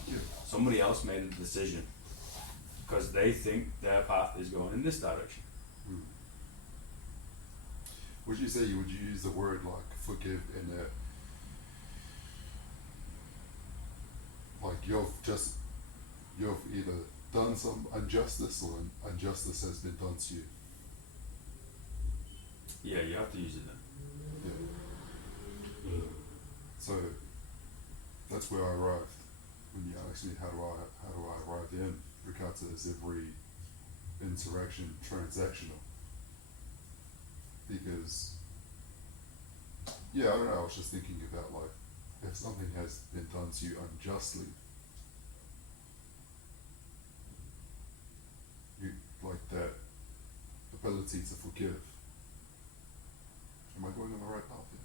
Yeah. Somebody else made a decision because they think their path is going in this direction. Mm. Would you say you would use the word like forgive in a, like you've either done some injustice or injustice has been done to you? Yeah, you have to use it then. Yeah. So that's where I arrived. When you asked me how do I arrive in, Ricardo, is every interaction transactional? Because, yeah, I don't know, I was just thinking about, like, if something has been done to you unjustly, you, like, that ability to forgive. Am I going on the right path here?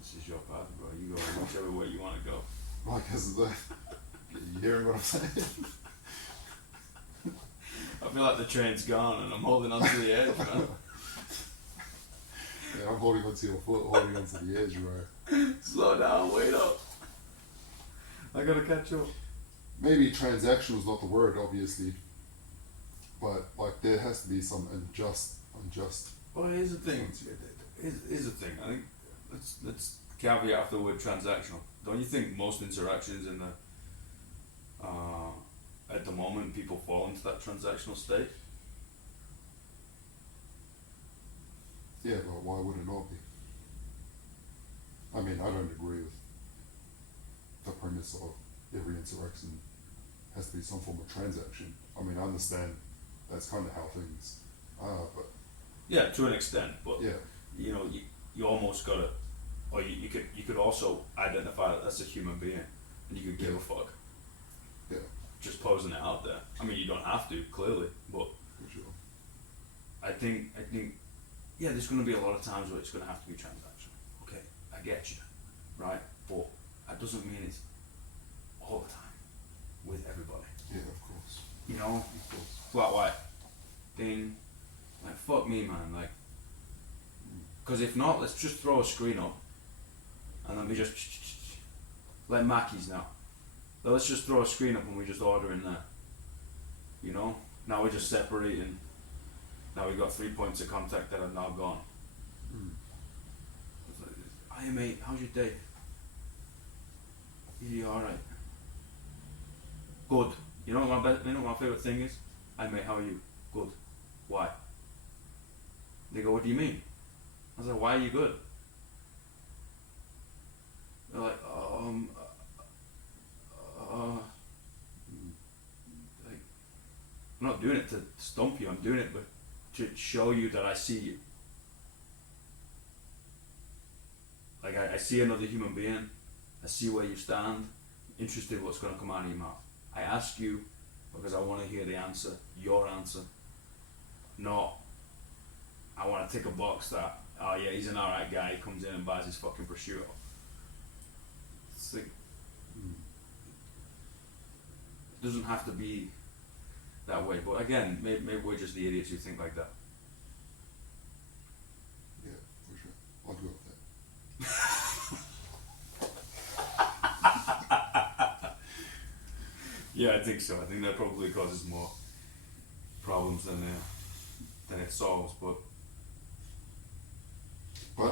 This is your path, bro. You go whichever way you want to go. Like, is the, you hearing what I'm saying? I feel like the train's gone and I'm holding onto the edge, man. Yeah, I'm holding onto your foot, holding onto the edge, bro. Slow down, wait up. I gotta catch up. Maybe transactional is not the word, obviously, but like there has to be some unjust. Well, here's the thing. Here's the thing. I think let's caveat the word transactional. Don't you think most interactions in the at the moment people fall into that transactional state? Yeah, but why would it not be? I mean, I don't agree with the premise of every interaction has to be some form of transaction. I mean, I understand that's kind of how things are, but Yeah, to an extent, but yeah, you know, you almost gotta, or you could also identify that that's a human being, and you could give a fuck. yeah, Just posing it out there. I mean, you don't have to, clearly, but for sure. I think, yeah, there's going to be a lot of times where it's going to have to be transactional. Okay, I get you, right? But that doesn't mean it's all the time with everybody. Yeah, of course. You know, Of course. flat white, ding, like fuck me, man, like. Because if not, let's just throw a screen up, and let me just like Mackey's now. So let's just throw a screen up and we just order in there. You know, now we're just separating. Now we've got 3 points of contact that are now gone. Mm. It's like, "Hiya mate, how's your day? You alright? Good. You know what my favourite thing is? Hi mate, how are you? Good. Why? They go, what do you mean? I was like, why are you good? They're like, like, I'm not doing it to stump you, I'm doing it but to show you that I see you. Like, I see another human being, I see where you stand, interested in what's going to come out of your mouth. I ask you because I want to hear the answer, your answer, not I want to tick a box that oh yeah, he's an alright guy. He comes in and buys his fucking prosciutto. It's like, it doesn't have to be that way. But again, maybe we're just the idiots who think like that. Yeah, for sure. I'll go with that. Yeah, I think so. I think that probably causes more problems than it solves. But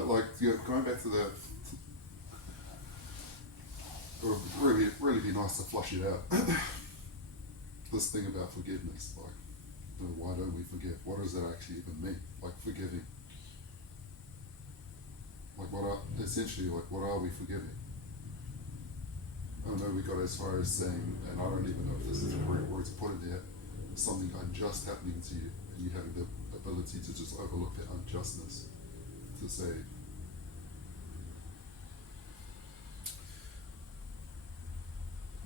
like, going back to that, it would really be nice to flush it out. This thing about forgiveness, like, why don't we forgive? What does that actually even mean? Like, forgiving. Like, what are we forgiving? I know we got as far as saying, and I don't even know if this is the correct word to put it yet, something unjust happening to you, and you having the ability to just overlook that unjustness, to say,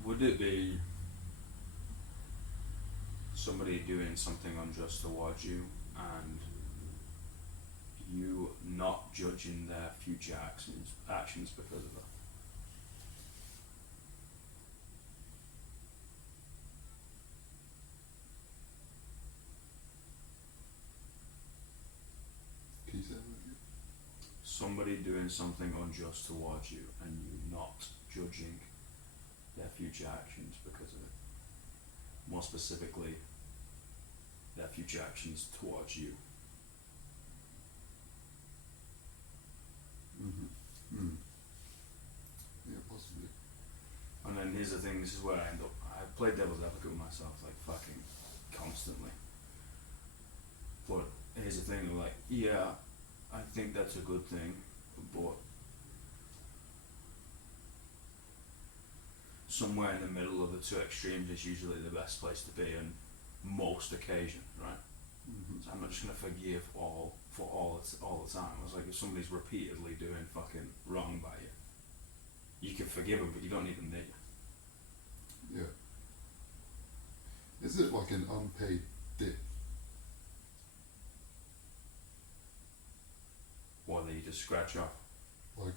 would it be somebody doing something unjust towards you and you not judging their future actions because of that? can you say that again? Somebody doing something unjust towards you and you not judging their future actions because of it. More specifically, their future actions towards you. Yeah, possibly. And then here's the thing, this is where I play devil's advocate with myself like fucking constantly. But here's the thing, like, yeah, I think that's a good thing, but somewhere in the middle of the two extremes is usually the best place to be on most occasions, right? So I'm not just gonna forgive all the time. It's like if somebody's repeatedly doing fucking wrong by you can forgive them, but you don't need them there. Yeah. Is it like an unpaid debt? Or that you just scratch off. Like,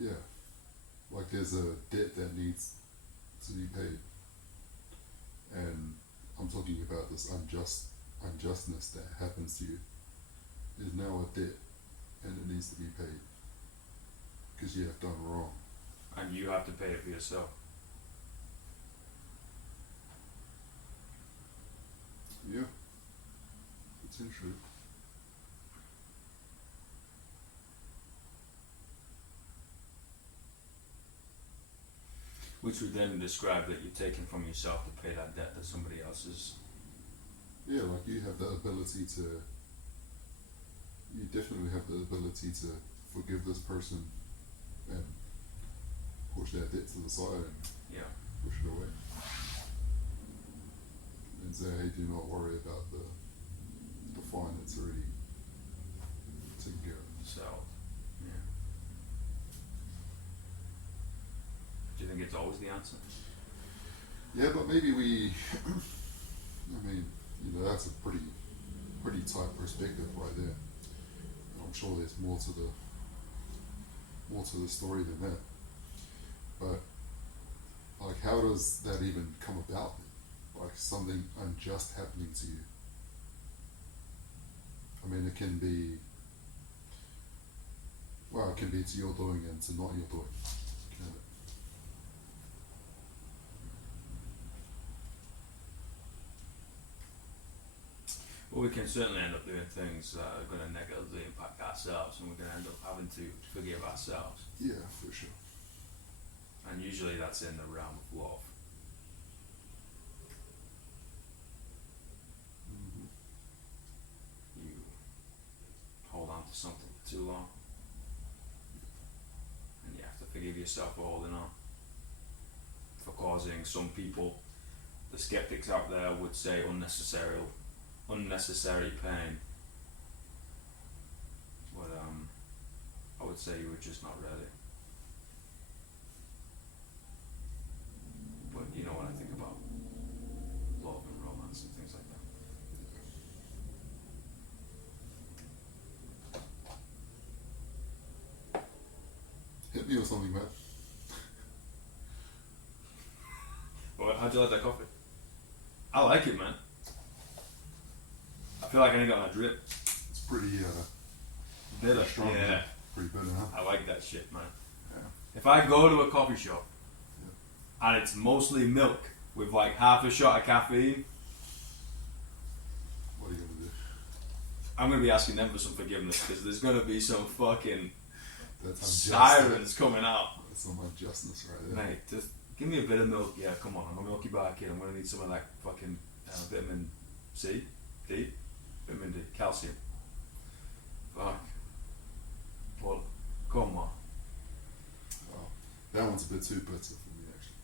yeah, like there's a debt that needs to be paid, and I'm talking about this unjustness that happens to you is now a debt, and it needs to be paid because you have done wrong. And you have to pay it for yourself. Yeah, potentially. Which would then describe that you're taking from yourself to pay that debt that somebody else is. Yeah, like you have the ability to. You definitely have the ability to forgive this person and push that debt to the side and Yeah. push it away. And say, hey, do not worry about the fine, it's already taken care of. So, yeah. Do you think it's always the answer? Yeah, but maybe we, I mean, that's a pretty tight perspective right there. I'm sure there's more to the story than that. But like, how does that even come about? Like something unjust happening to you. I mean, it can be to your doing and to not your doing. Can it? Well, we can certainly end up doing things that are going to negatively impact ourselves, and we're going to end up having to forgive ourselves. Yeah, for sure. And usually that's in the realm of love. You hold on to something for too long, and you have to forgive yourself for holding on, for causing some people, the skeptics out there would say unnecessary pain. But I would say you were just not ready. But you know what I think about love and romance and things like that. me or something, man. Well, how'd you like that coffee? I like it, man. I feel like I ain't got my drip. It's pretty Bitter. strong. Yeah. Man. Pretty bitter, huh? I like that shit, man. Yeah. If I go to a coffee shop and it's mostly milk with like half a shot of caffeine, What are you gonna do? I'm gonna be asking them for some forgiveness because there's gonna be some fucking That's sirens coming out. That's some unjustness right there. Mate, just give me a bit of milk. Yeah, come on. I'm a milky bar kid. I'm gonna need some of that fucking vitamin C, D, vitamin D, calcium. Fuck. Well, come on. Oh, that one's a bit too bitter for me, actually.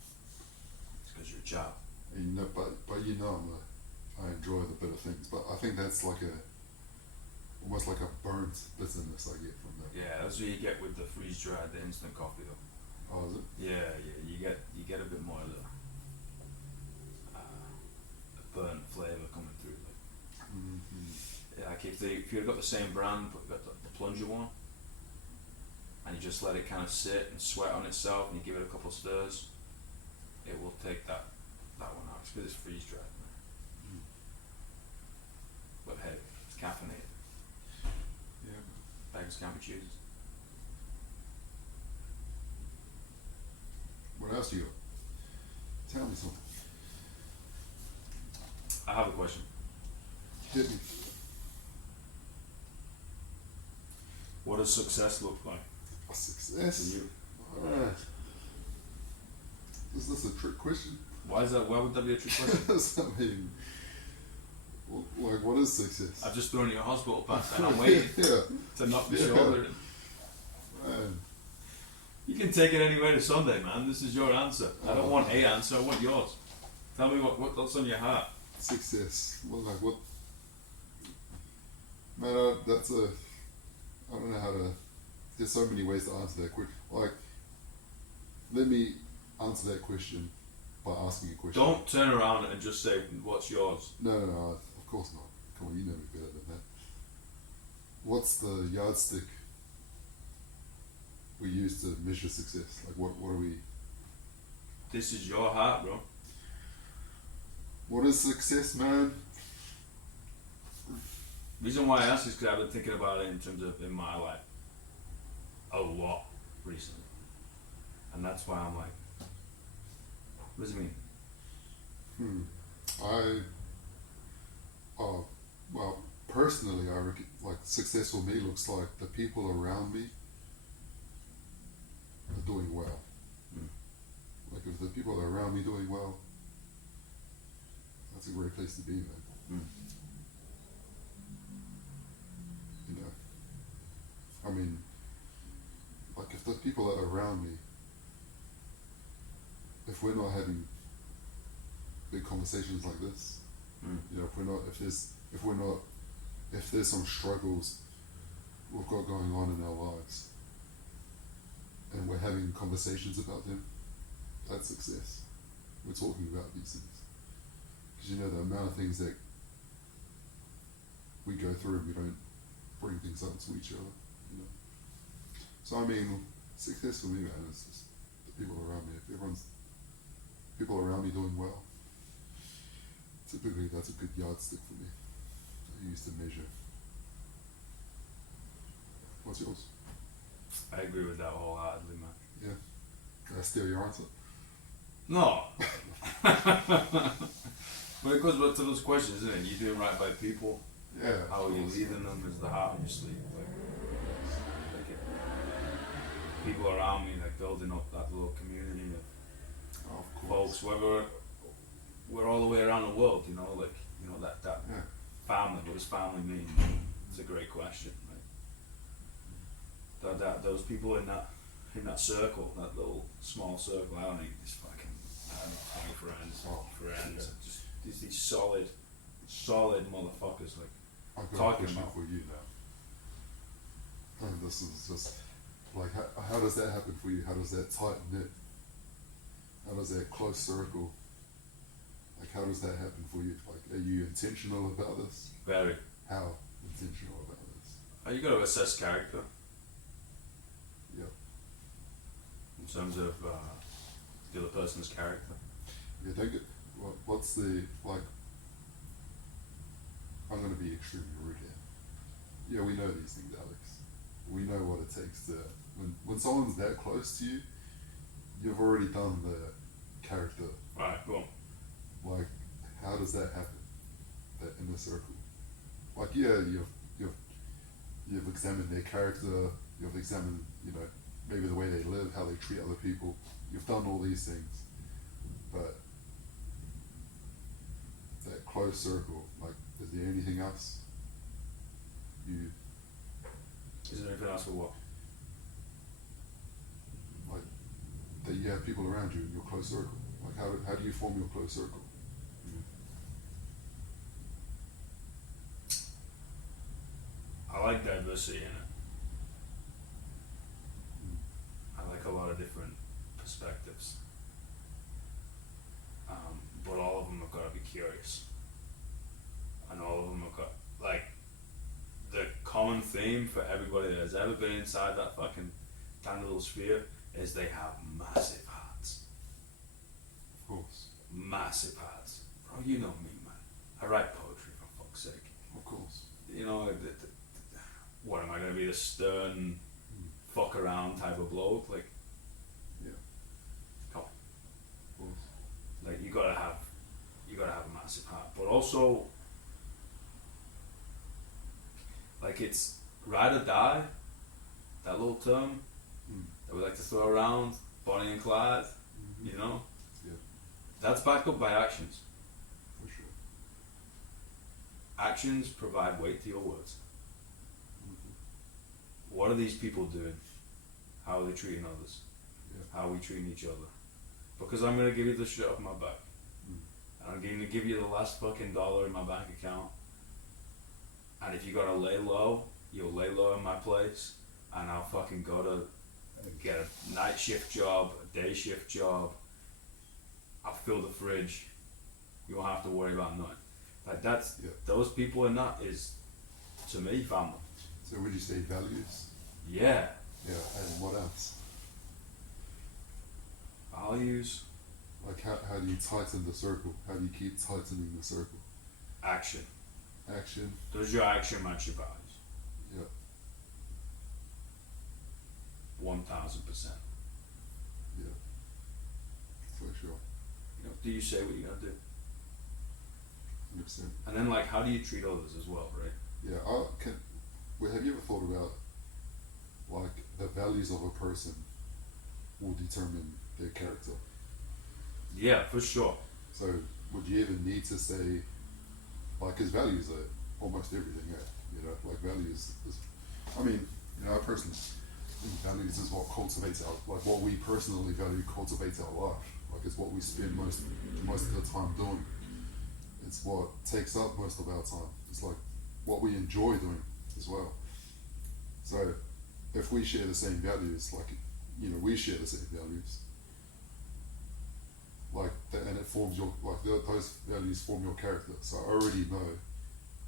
It's because you're a child. And you know, but you know, I enjoy the bitter things. But I think that's like almost like a burnt bitterness I get from that. Yeah, that's what you get with the freeze dried, the instant coffee though. Oh, is it? Yeah, you get a bit more of the burnt flavour coming through. Like, yeah, like if you've got the same brand but you've got the plunger one, and you just let it kind of sit and sweat on itself, and you give it a couple stirs, it will take that one out. It's because it's freeze dried, man. But hey, it's caffeinated. Yeah. Beggars can't be choosers. What else you got? Tell me something. I have a question. Hit me. What does success look like Success. to you? Alright. Is this a trick question? Why would that be a trick question? I mean, like, what is success? I've just thrown you a hospital pass and I'm waiting to knock the shoulder in. Man. You can take it any way to Sunday, man. This is your answer. I don't want a answer, I want yours. Tell me what's on your heart. Success. What? Man, that's a. I don't know how to. There's so many ways to answer that question. Like, let me answer that question by asking a question. Don't turn around and just say, what's yours? No, of course not. Come on, you know me better than that. What's the yardstick we use to measure success? Like, what are we? This is your heart, bro. What is success, man? Reason why I ask is because I've been thinking about it in terms of in my life a lot recently, and that's why I'm like, what does it mean? Well, personally, I reckon, like, success for me looks like the people around me are doing well. Like, if the people around me doing well, that's a great place to be, man. You know, I mean, like, if the people that are around me, if we're not having big conversations like this, you know, if there's some struggles we've got going on in our lives, and we're having conversations about them, that's success. We're talking about these things. Because, you know, the amount of things that we go through and we don't bring things up to each other, you know. So, I mean, success for me, man, is just the people around me. If people around me doing well, typically that's a good yardstick for me. I use to measure. What's yours? I agree with that wholeheartedly, man. Yeah. Did I steal your answer? No. But it goes back to those questions, isn't it? You doing right by people. Yeah. How are you leading them is the heart on your sleeve. Like people around me, like building up that little community of folks, whether we're all the way around the world, you know, like, you know, that family, what does family mean? It's a great question, right? That those people in that circle, that little small circle, I don't need this fucking, I don't need friends, just these solid motherfuckers, like, I've got a talking question about. for you now. And this is just, like, how does that happen for you? How does that tight knit? How does that close circle, like, how does that happen for you? Like, are you intentional about this? Very. How intentional about this? You got to assess character. Yep. in terms of the other person's character. Yeah, don't get. What's the like? I'm going to be extremely rude here. Yeah, we know these things, Alex. We know what it takes to when someone's that close to you, you've already done the character. Right, go on. Like, how does that happen? That inner circle. Like, yeah, you've examined their character. You've examined, maybe the way they live, how they treat other people. You've done all these things, but that close circle, like, is there anything else? Is there anything else for what? Like, that you have people around you in your close circle. Like, how do you form your close circle? I like diversity in it. I like a lot of different perspectives. But all of them have got to be curious. And all of them have got, like, the common theme for everybody that has ever been inside that fucking tiny little sphere is they have massive hearts. Of course. Massive hearts. Bro, you know me, man. I write poetry, for fuck's sake. Of course. What am I going to be, the stern fuck around type of bloke? Like, yeah, come on. Of course. Like, you gotta have a massive heart, but also, like, it's ride or die. That little term that we like to throw around, Bonnie and Clyde. Mm-hmm. Yeah. That's backed up by actions. For sure. Actions provide weight to your words. What are these people doing? How are they treating others? Yeah. How are we treating each other? Because I'm going to give you the shit off my back. And I'm going to give you the last fucking dollar in my bank account. And if you got to lay low, you'll lay low in my place. And I'll fucking go to get a night shift job, a day shift job. I'll fill the fridge. You won't have to worry about nothing. Like, that's, those people in that is, to me, family. So would you say values? Yeah. Yeah, and what else? Values. Like, how do you tighten the circle? How do you keep tightening the circle? Action. Action. Does your action match your values? Yeah. 1000%. Yeah. For sure. Do you say what you're gonna do? 100%. And then, like, how do you treat others as well, right? Yeah. Have you ever thought about, like, the values of a person will determine their character? Yeah, for sure. So would you even need to say, like, his values are almost everything, like values is, I personally think values is what cultivates what we personally value cultivates our life. Like, it's what we spend most of the time doing. It's what takes up most of our time. It's like what we enjoy doing as well. So if we share the same values, like, we share the same values, like that, and it forms your, like, those values form your character. So I already know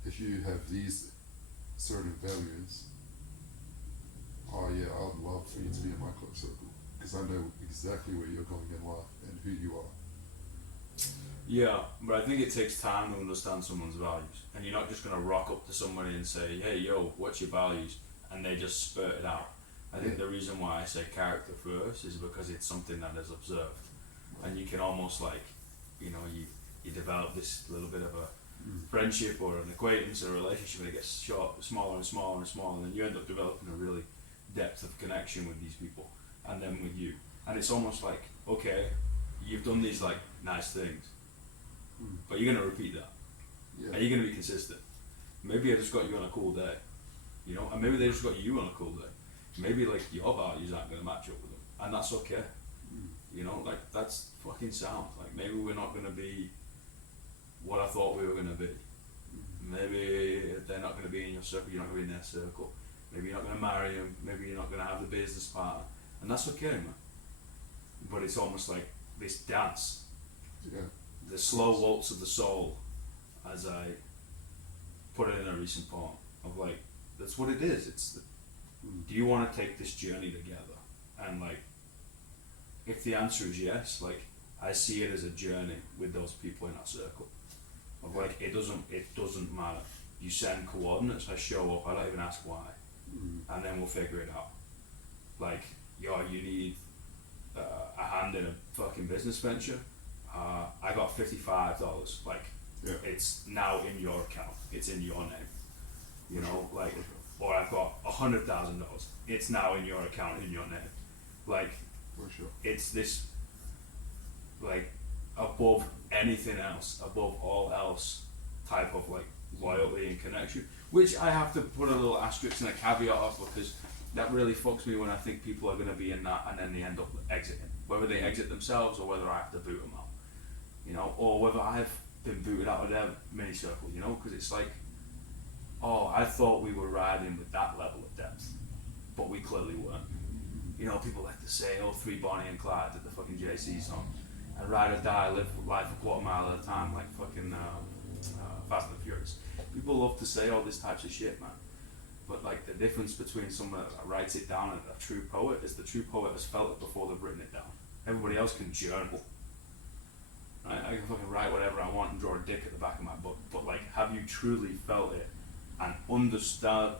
if you have these certain values, oh yeah, I'd love for you to be in my close circle because I know exactly where you're going in life and who you are. Yeah, but I think it takes time to understand someone's values, and you're not just gonna rock up to somebody and say, "Hey, yo, what's your values?" and they just spurt it out. I think the reason why I say character first is because it's something that is observed, and you can almost, like, you develop this little bit of a friendship or an acquaintance or a relationship, and it gets smaller and smaller and smaller, and then you end up developing a really depth of connection with these people, and then with you, and it's almost like, okay, you've done these, like, nice things, but you're gonna repeat that, and you're gonna be consistent. Maybe I just got you on a cool day, and maybe they just got you on a cool day. Maybe, like, your values aren't gonna match up with them, and that's okay. Like, that's fucking sound. Like, maybe we're not gonna be what I thought we were gonna be. Maybe they're not gonna be in your circle. You're not gonna be in their circle. Maybe you're not gonna marry them. Maybe you're not gonna have the business partner, and that's okay, man. But it's almost like this dance. Yeah. The slow waltz of the soul, as I put it in a recent poem, of, like, that's what it is. It's do you want to take this journey together, and, like, if the answer is yes, like I see it as a journey with those people in that circle. Of like it doesn't matter. You send coordinates, I show up, I don't even ask why, and then we'll figure it out. Like, yo, you need a hand in a fucking business venture. I got $55. Like, it's now in your account. It's in your name. You know, like, or I've got $100,000. It's now in your account, in your name. Like, For sure. it's this, like, above anything else, above all else, type of like loyalty and connection, which I have to put a little asterisk and a caveat of, because that really fucks me when I think people are going to be in that and then they end up exiting, whether they exit themselves or whether I have to boot them out, you know, or whether I've been booted out of their mini circle, you know, because it's like, oh, I thought we were riding with that level of depth, but we clearly weren't. You know, people like to say, oh, 3 Bonnie and Clyde at the fucking JC song, and ride or die, live life a quarter mile at a time, like fucking Fast and Furious. People love to say all this types of shit, man. But like the difference between someone that writes it down and a true poet is the true poet has felt it before they've written it down. Everybody else can journal. Right? I can fucking write whatever I want and draw a dick at the back of my book. But like, have you truly felt it and understood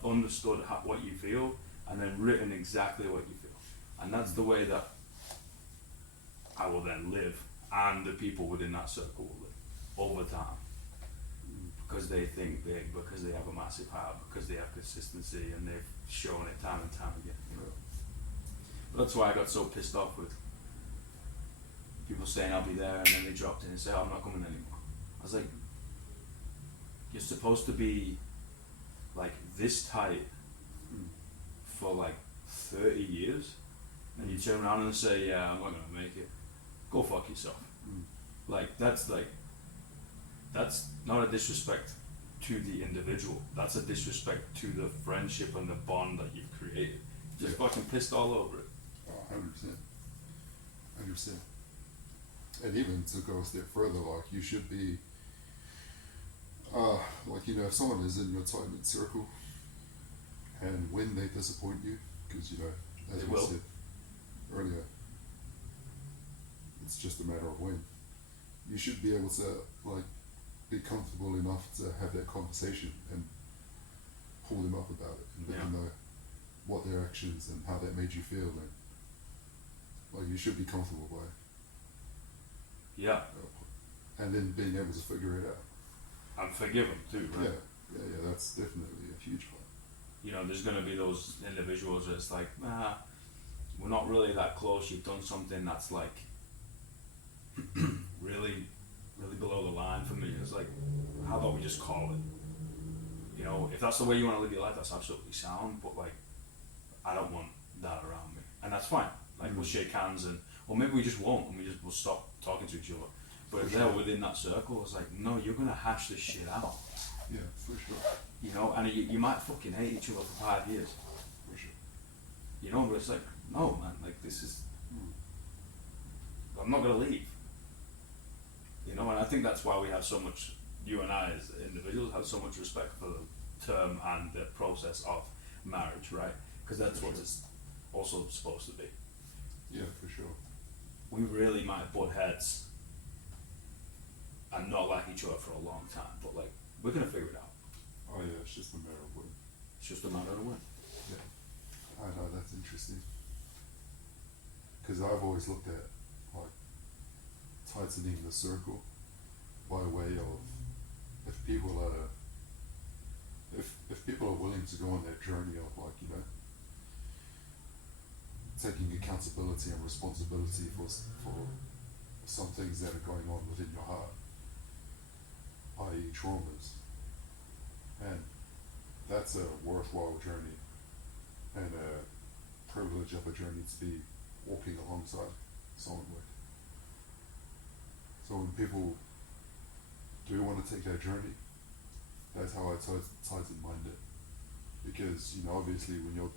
what you feel, and then written exactly what you feel? And that's the way that I will then live, and the people within that circle will live over time. Because they think big, because they have a massive heart, because they have consistency, and they've shown it time and time again. You know? But that's why I got so pissed off with people saying I'll be there, and then they dropped in and say, oh, I'm not coming anymore. I was like, you're supposed to be like this tight for like 30 years, and you turn around and say, yeah, I'm not gonna make it. Go fuck yourself. Like, that's not a disrespect to the individual. That's a disrespect to the friendship and the bond that you've created. Just fucking pissed all over it. Oh, 100%. 100%. And even to go a step further, like, you should be, like, you know, if someone is in your tight-knit circle, and when they disappoint you, because, you know, as we said earlier, it's just a matter of when, you should be able to, like, be comfortable enough to have that conversation and pull them up about it and let them know what their actions and how that made you feel, and like, you should be comfortable by it. Yeah. And then being able to figure it out. And forgive them too, right? Yeah, that's definitely a huge one. You know, there's going to be those individuals where it's like, nah, we're not really that close, you've done something that's like really below the line for me. It's like, how about we just call it? You know, if that's the way you want to live your life, that's absolutely sound, but like, I don't want that around me. And that's fine. Like, we'll shake hands, and, or maybe we just won't, and we'll stop talking to each other. But if they're within that circle, it's like, no, you're going to hash this shit out. Yeah, for sure. You know, and you might fucking hate each other for 5 years. For sure. You know, but it's like, no, man, like, this is, I'm not going to leave. You know, and I think that's why we have so much, you and I as individuals have so much respect for the term and the process of marriage, right? Because that's what it's also supposed to be. Yeah, for sure. We really might butt heads and not like each other for a long time, but like, we're going to figure it out. Oh yeah, it's just a matter of when. It's just a matter of when. Yeah. I know, that's interesting. Because I've always looked at, like, tightening the circle by way of, if people are willing to go on that journey of, like, you know, taking accountability and responsibility for some things that are going on within your heart, i.e. traumas, and that's a worthwhile journey and a privilege of a journey to be walking alongside someone with. So when people do want to take that journey, that's how I tighten minded. Because, you know, obviously when you're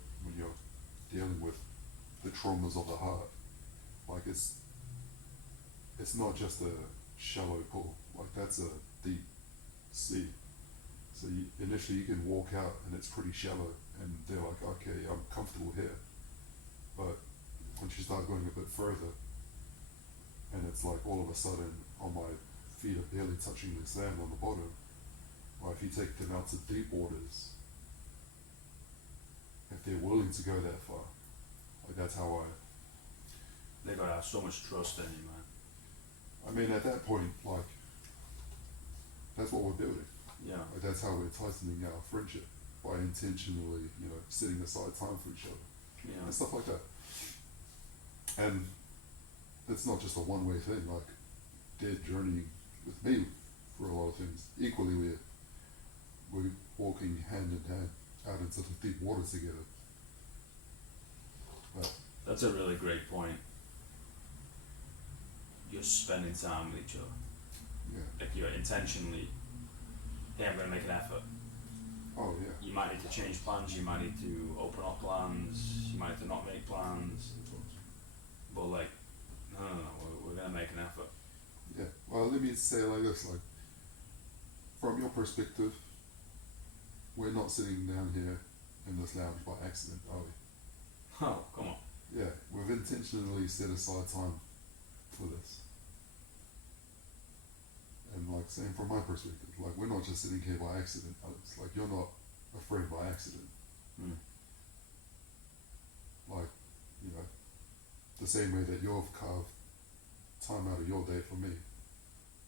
dealing with the traumas of the heart, like, it's not just a shallow pool, like, that's a deep sea. So initially you can walk out and it's pretty shallow, and they're like, okay, I'm comfortable here. But once you start going a bit further, and it's like all of a sudden on my feet are barely touching the sand on the bottom. Or if you take them out to deep waters, if they're willing to go that far, like that's how They gotta have so much trust in you, man. I mean, at that point, like, that's what we're building. Yeah. Like, that's how we're tightening our friendship, by intentionally, setting aside time for each other. Yeah. And stuff like that. And it's not just a one-way thing, like, they're journeying with me for a lot of things. Equally, we're walking hand in hand out into the deep water together. But That's a really great point. You're spending time with each other. yeah. Like you're intentionally, hey, I'm gonna make an effort. Oh yeah. You might need to change plans, you might need to open up plans, you might need to not make plans. But like, no, we're gonna make an effort. Yeah. Well, let me say it like this, like, from your perspective, we're not sitting down here in this lounge by accident, are we? Oh, come on. Yeah, we've intentionally set aside time for this. And like, same from my perspective, like, we're not just sitting here by accident, Alex. Like, you're not a friend by accident. Mm. Like, the same way that you've carved time out of your day for me,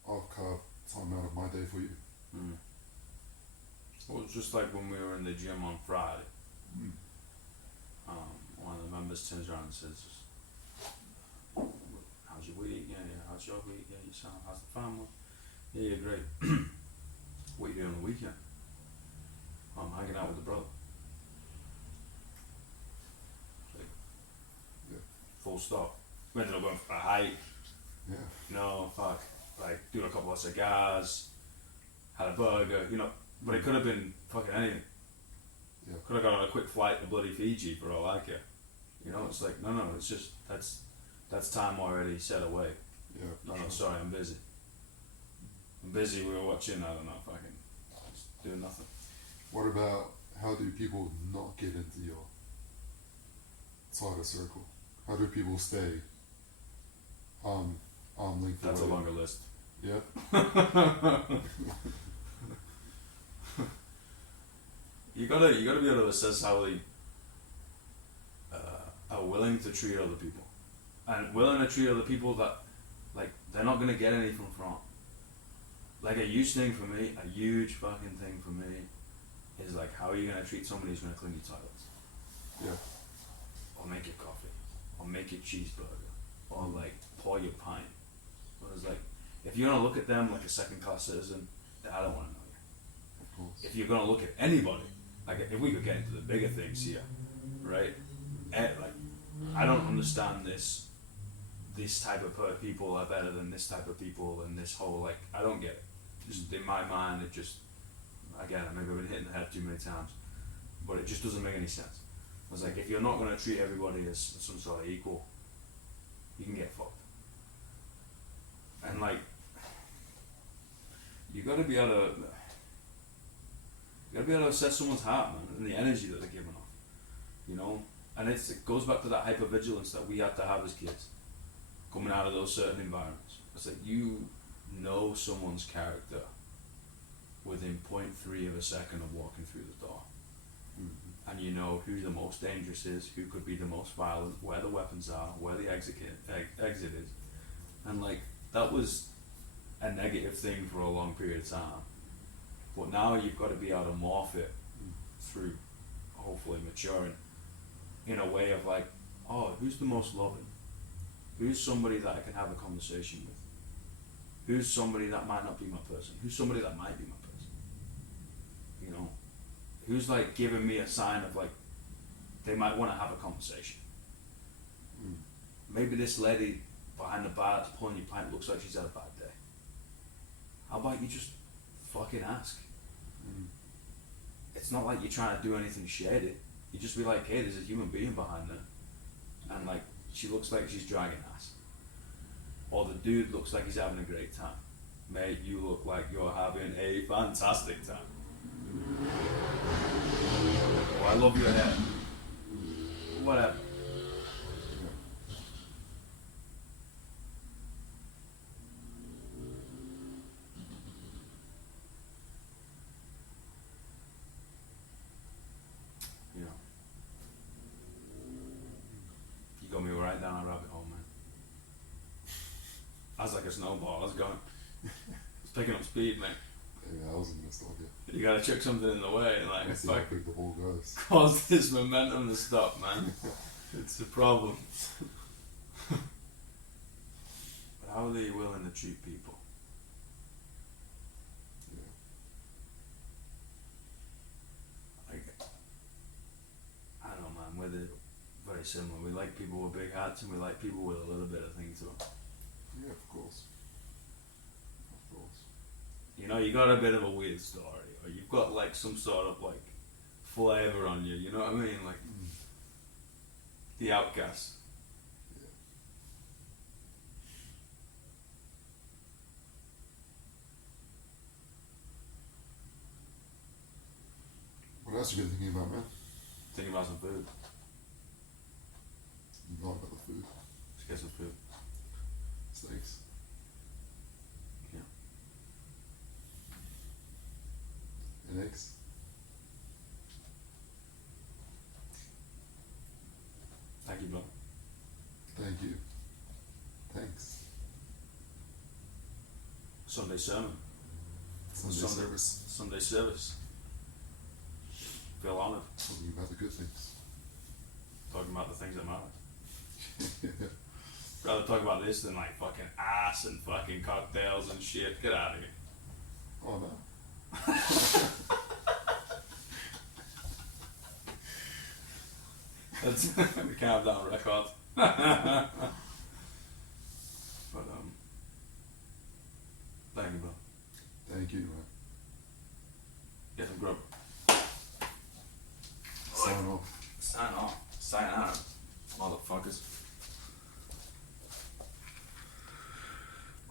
I've carved time out of my day for you. Mm. Well, it's just like when we were in the gym on Friday. Mm. One of the members turns around and says, how's your week? Yeah, how's your week? Yeah, you sound, how's the family? Yeah, great. What you doing on the weekend? I'm hanging out with the brother. Like, Yeah. full stop. We ended up going for a hike. Yeah. Fuck. Like, doing a couple of cigars, had a burger, but it could have been fucking anything. Yeah. Could have gone on a quick flight to bloody Fiji for all I care. It's like, no, it's just, that's time already set away. Yeah. No, sorry, I'm busy. I'm busy, we were watching, I don't know, fucking, just doing nothing. What about, how do people not get into your tighter circle? How do people stay arm length That's a away? longer list. Yeah. You gotta be able to assess how they are willing to treat other people, and willing to treat other people that, like, they're not gonna get anything from. Like, a huge thing for me, a huge fucking thing for me, is like, how are you gonna treat somebody who's gonna clean your toilets, Yeah. or make your coffee, or make your cheeseburger, or like pour your pint. Whereas, like, if you're gonna look at them like a second-class citizen, then I don't want to know you. Of course. If you're gonna look at anybody, like, if we could get into the bigger things here, right? Like, I don't understand this type of people are better than this type of people, and this whole, like, I don't get it. Just in my mind, it just, again, maybe I've been hitting the head too many times, but it just doesn't make any sense. I was like, if you're not gonna treat everybody as some sort of equal, you can get fucked. And like, you gotta be able to assess someone's heart, man, and the energy that they're giving off. And it goes back to that hypervigilance that we had to have as kids, coming out of those certain environments. It's like, you know someone's character within 0.3 of a second of walking through the door. Mm-hmm. And you know who the most dangerous is, who could be the most violent, where the weapons are, where the exit is. And like, that was a negative thing for a long period of time. But now you've got to be able to morph it through, hopefully, maturing in a way of like, oh, who's the most loving? Who's somebody that I can have a conversation with? Who's somebody that might not be my person? Who's somebody that might be my person? Who's like giving me a sign of like, they might want to have a conversation. Maybe this lady behind the bar that's pulling your pint looks like she's had a bad day. How about you just fucking ask? It's not like you're trying to do anything shady. You just be like, hey, there's a human being behind her, and like, she looks like she's dragging ass. Or the dude looks like he's having a great time. Mate, you look like you're having a fantastic time. Oh, I love your hair. Whatever. like a snowball. I was going. It's picking up speed, mate. Yeah, I wasn't gonna stop you. You gotta chuck something in the way and like Let's see how fuck, quick the ball goes. cause this momentum to stop, man. It's a problem. But how are they willing to treat people? Yeah. Like, I don't know, man. We're very similar. We like people with big hats, and we like people with a little bit of thing to them. Yeah, of course. Of course. You know, you got a bit of a weird story, or you've got like some sort of like flavor on you. You know what I mean? Like the outcast. Yeah. What else have you been thinking about, man? Thinking about some food. Not about the food. Let's get some food. Steaks. Yeah. And eggs. Thank you, bro. Thank you. Thanks. Sunday sermon. Sunday service. Sunday service. Feel honoured. Talking about the good things. Talking about the things that matter. Rather talk about this than like fucking ass and fucking cocktails and shit. Get out of here. Oh no. That's we can't have that on record. But thank you, bro. Thank you, man. Get some grub. Sign off. Sign off. Sign out. Motherfuckers.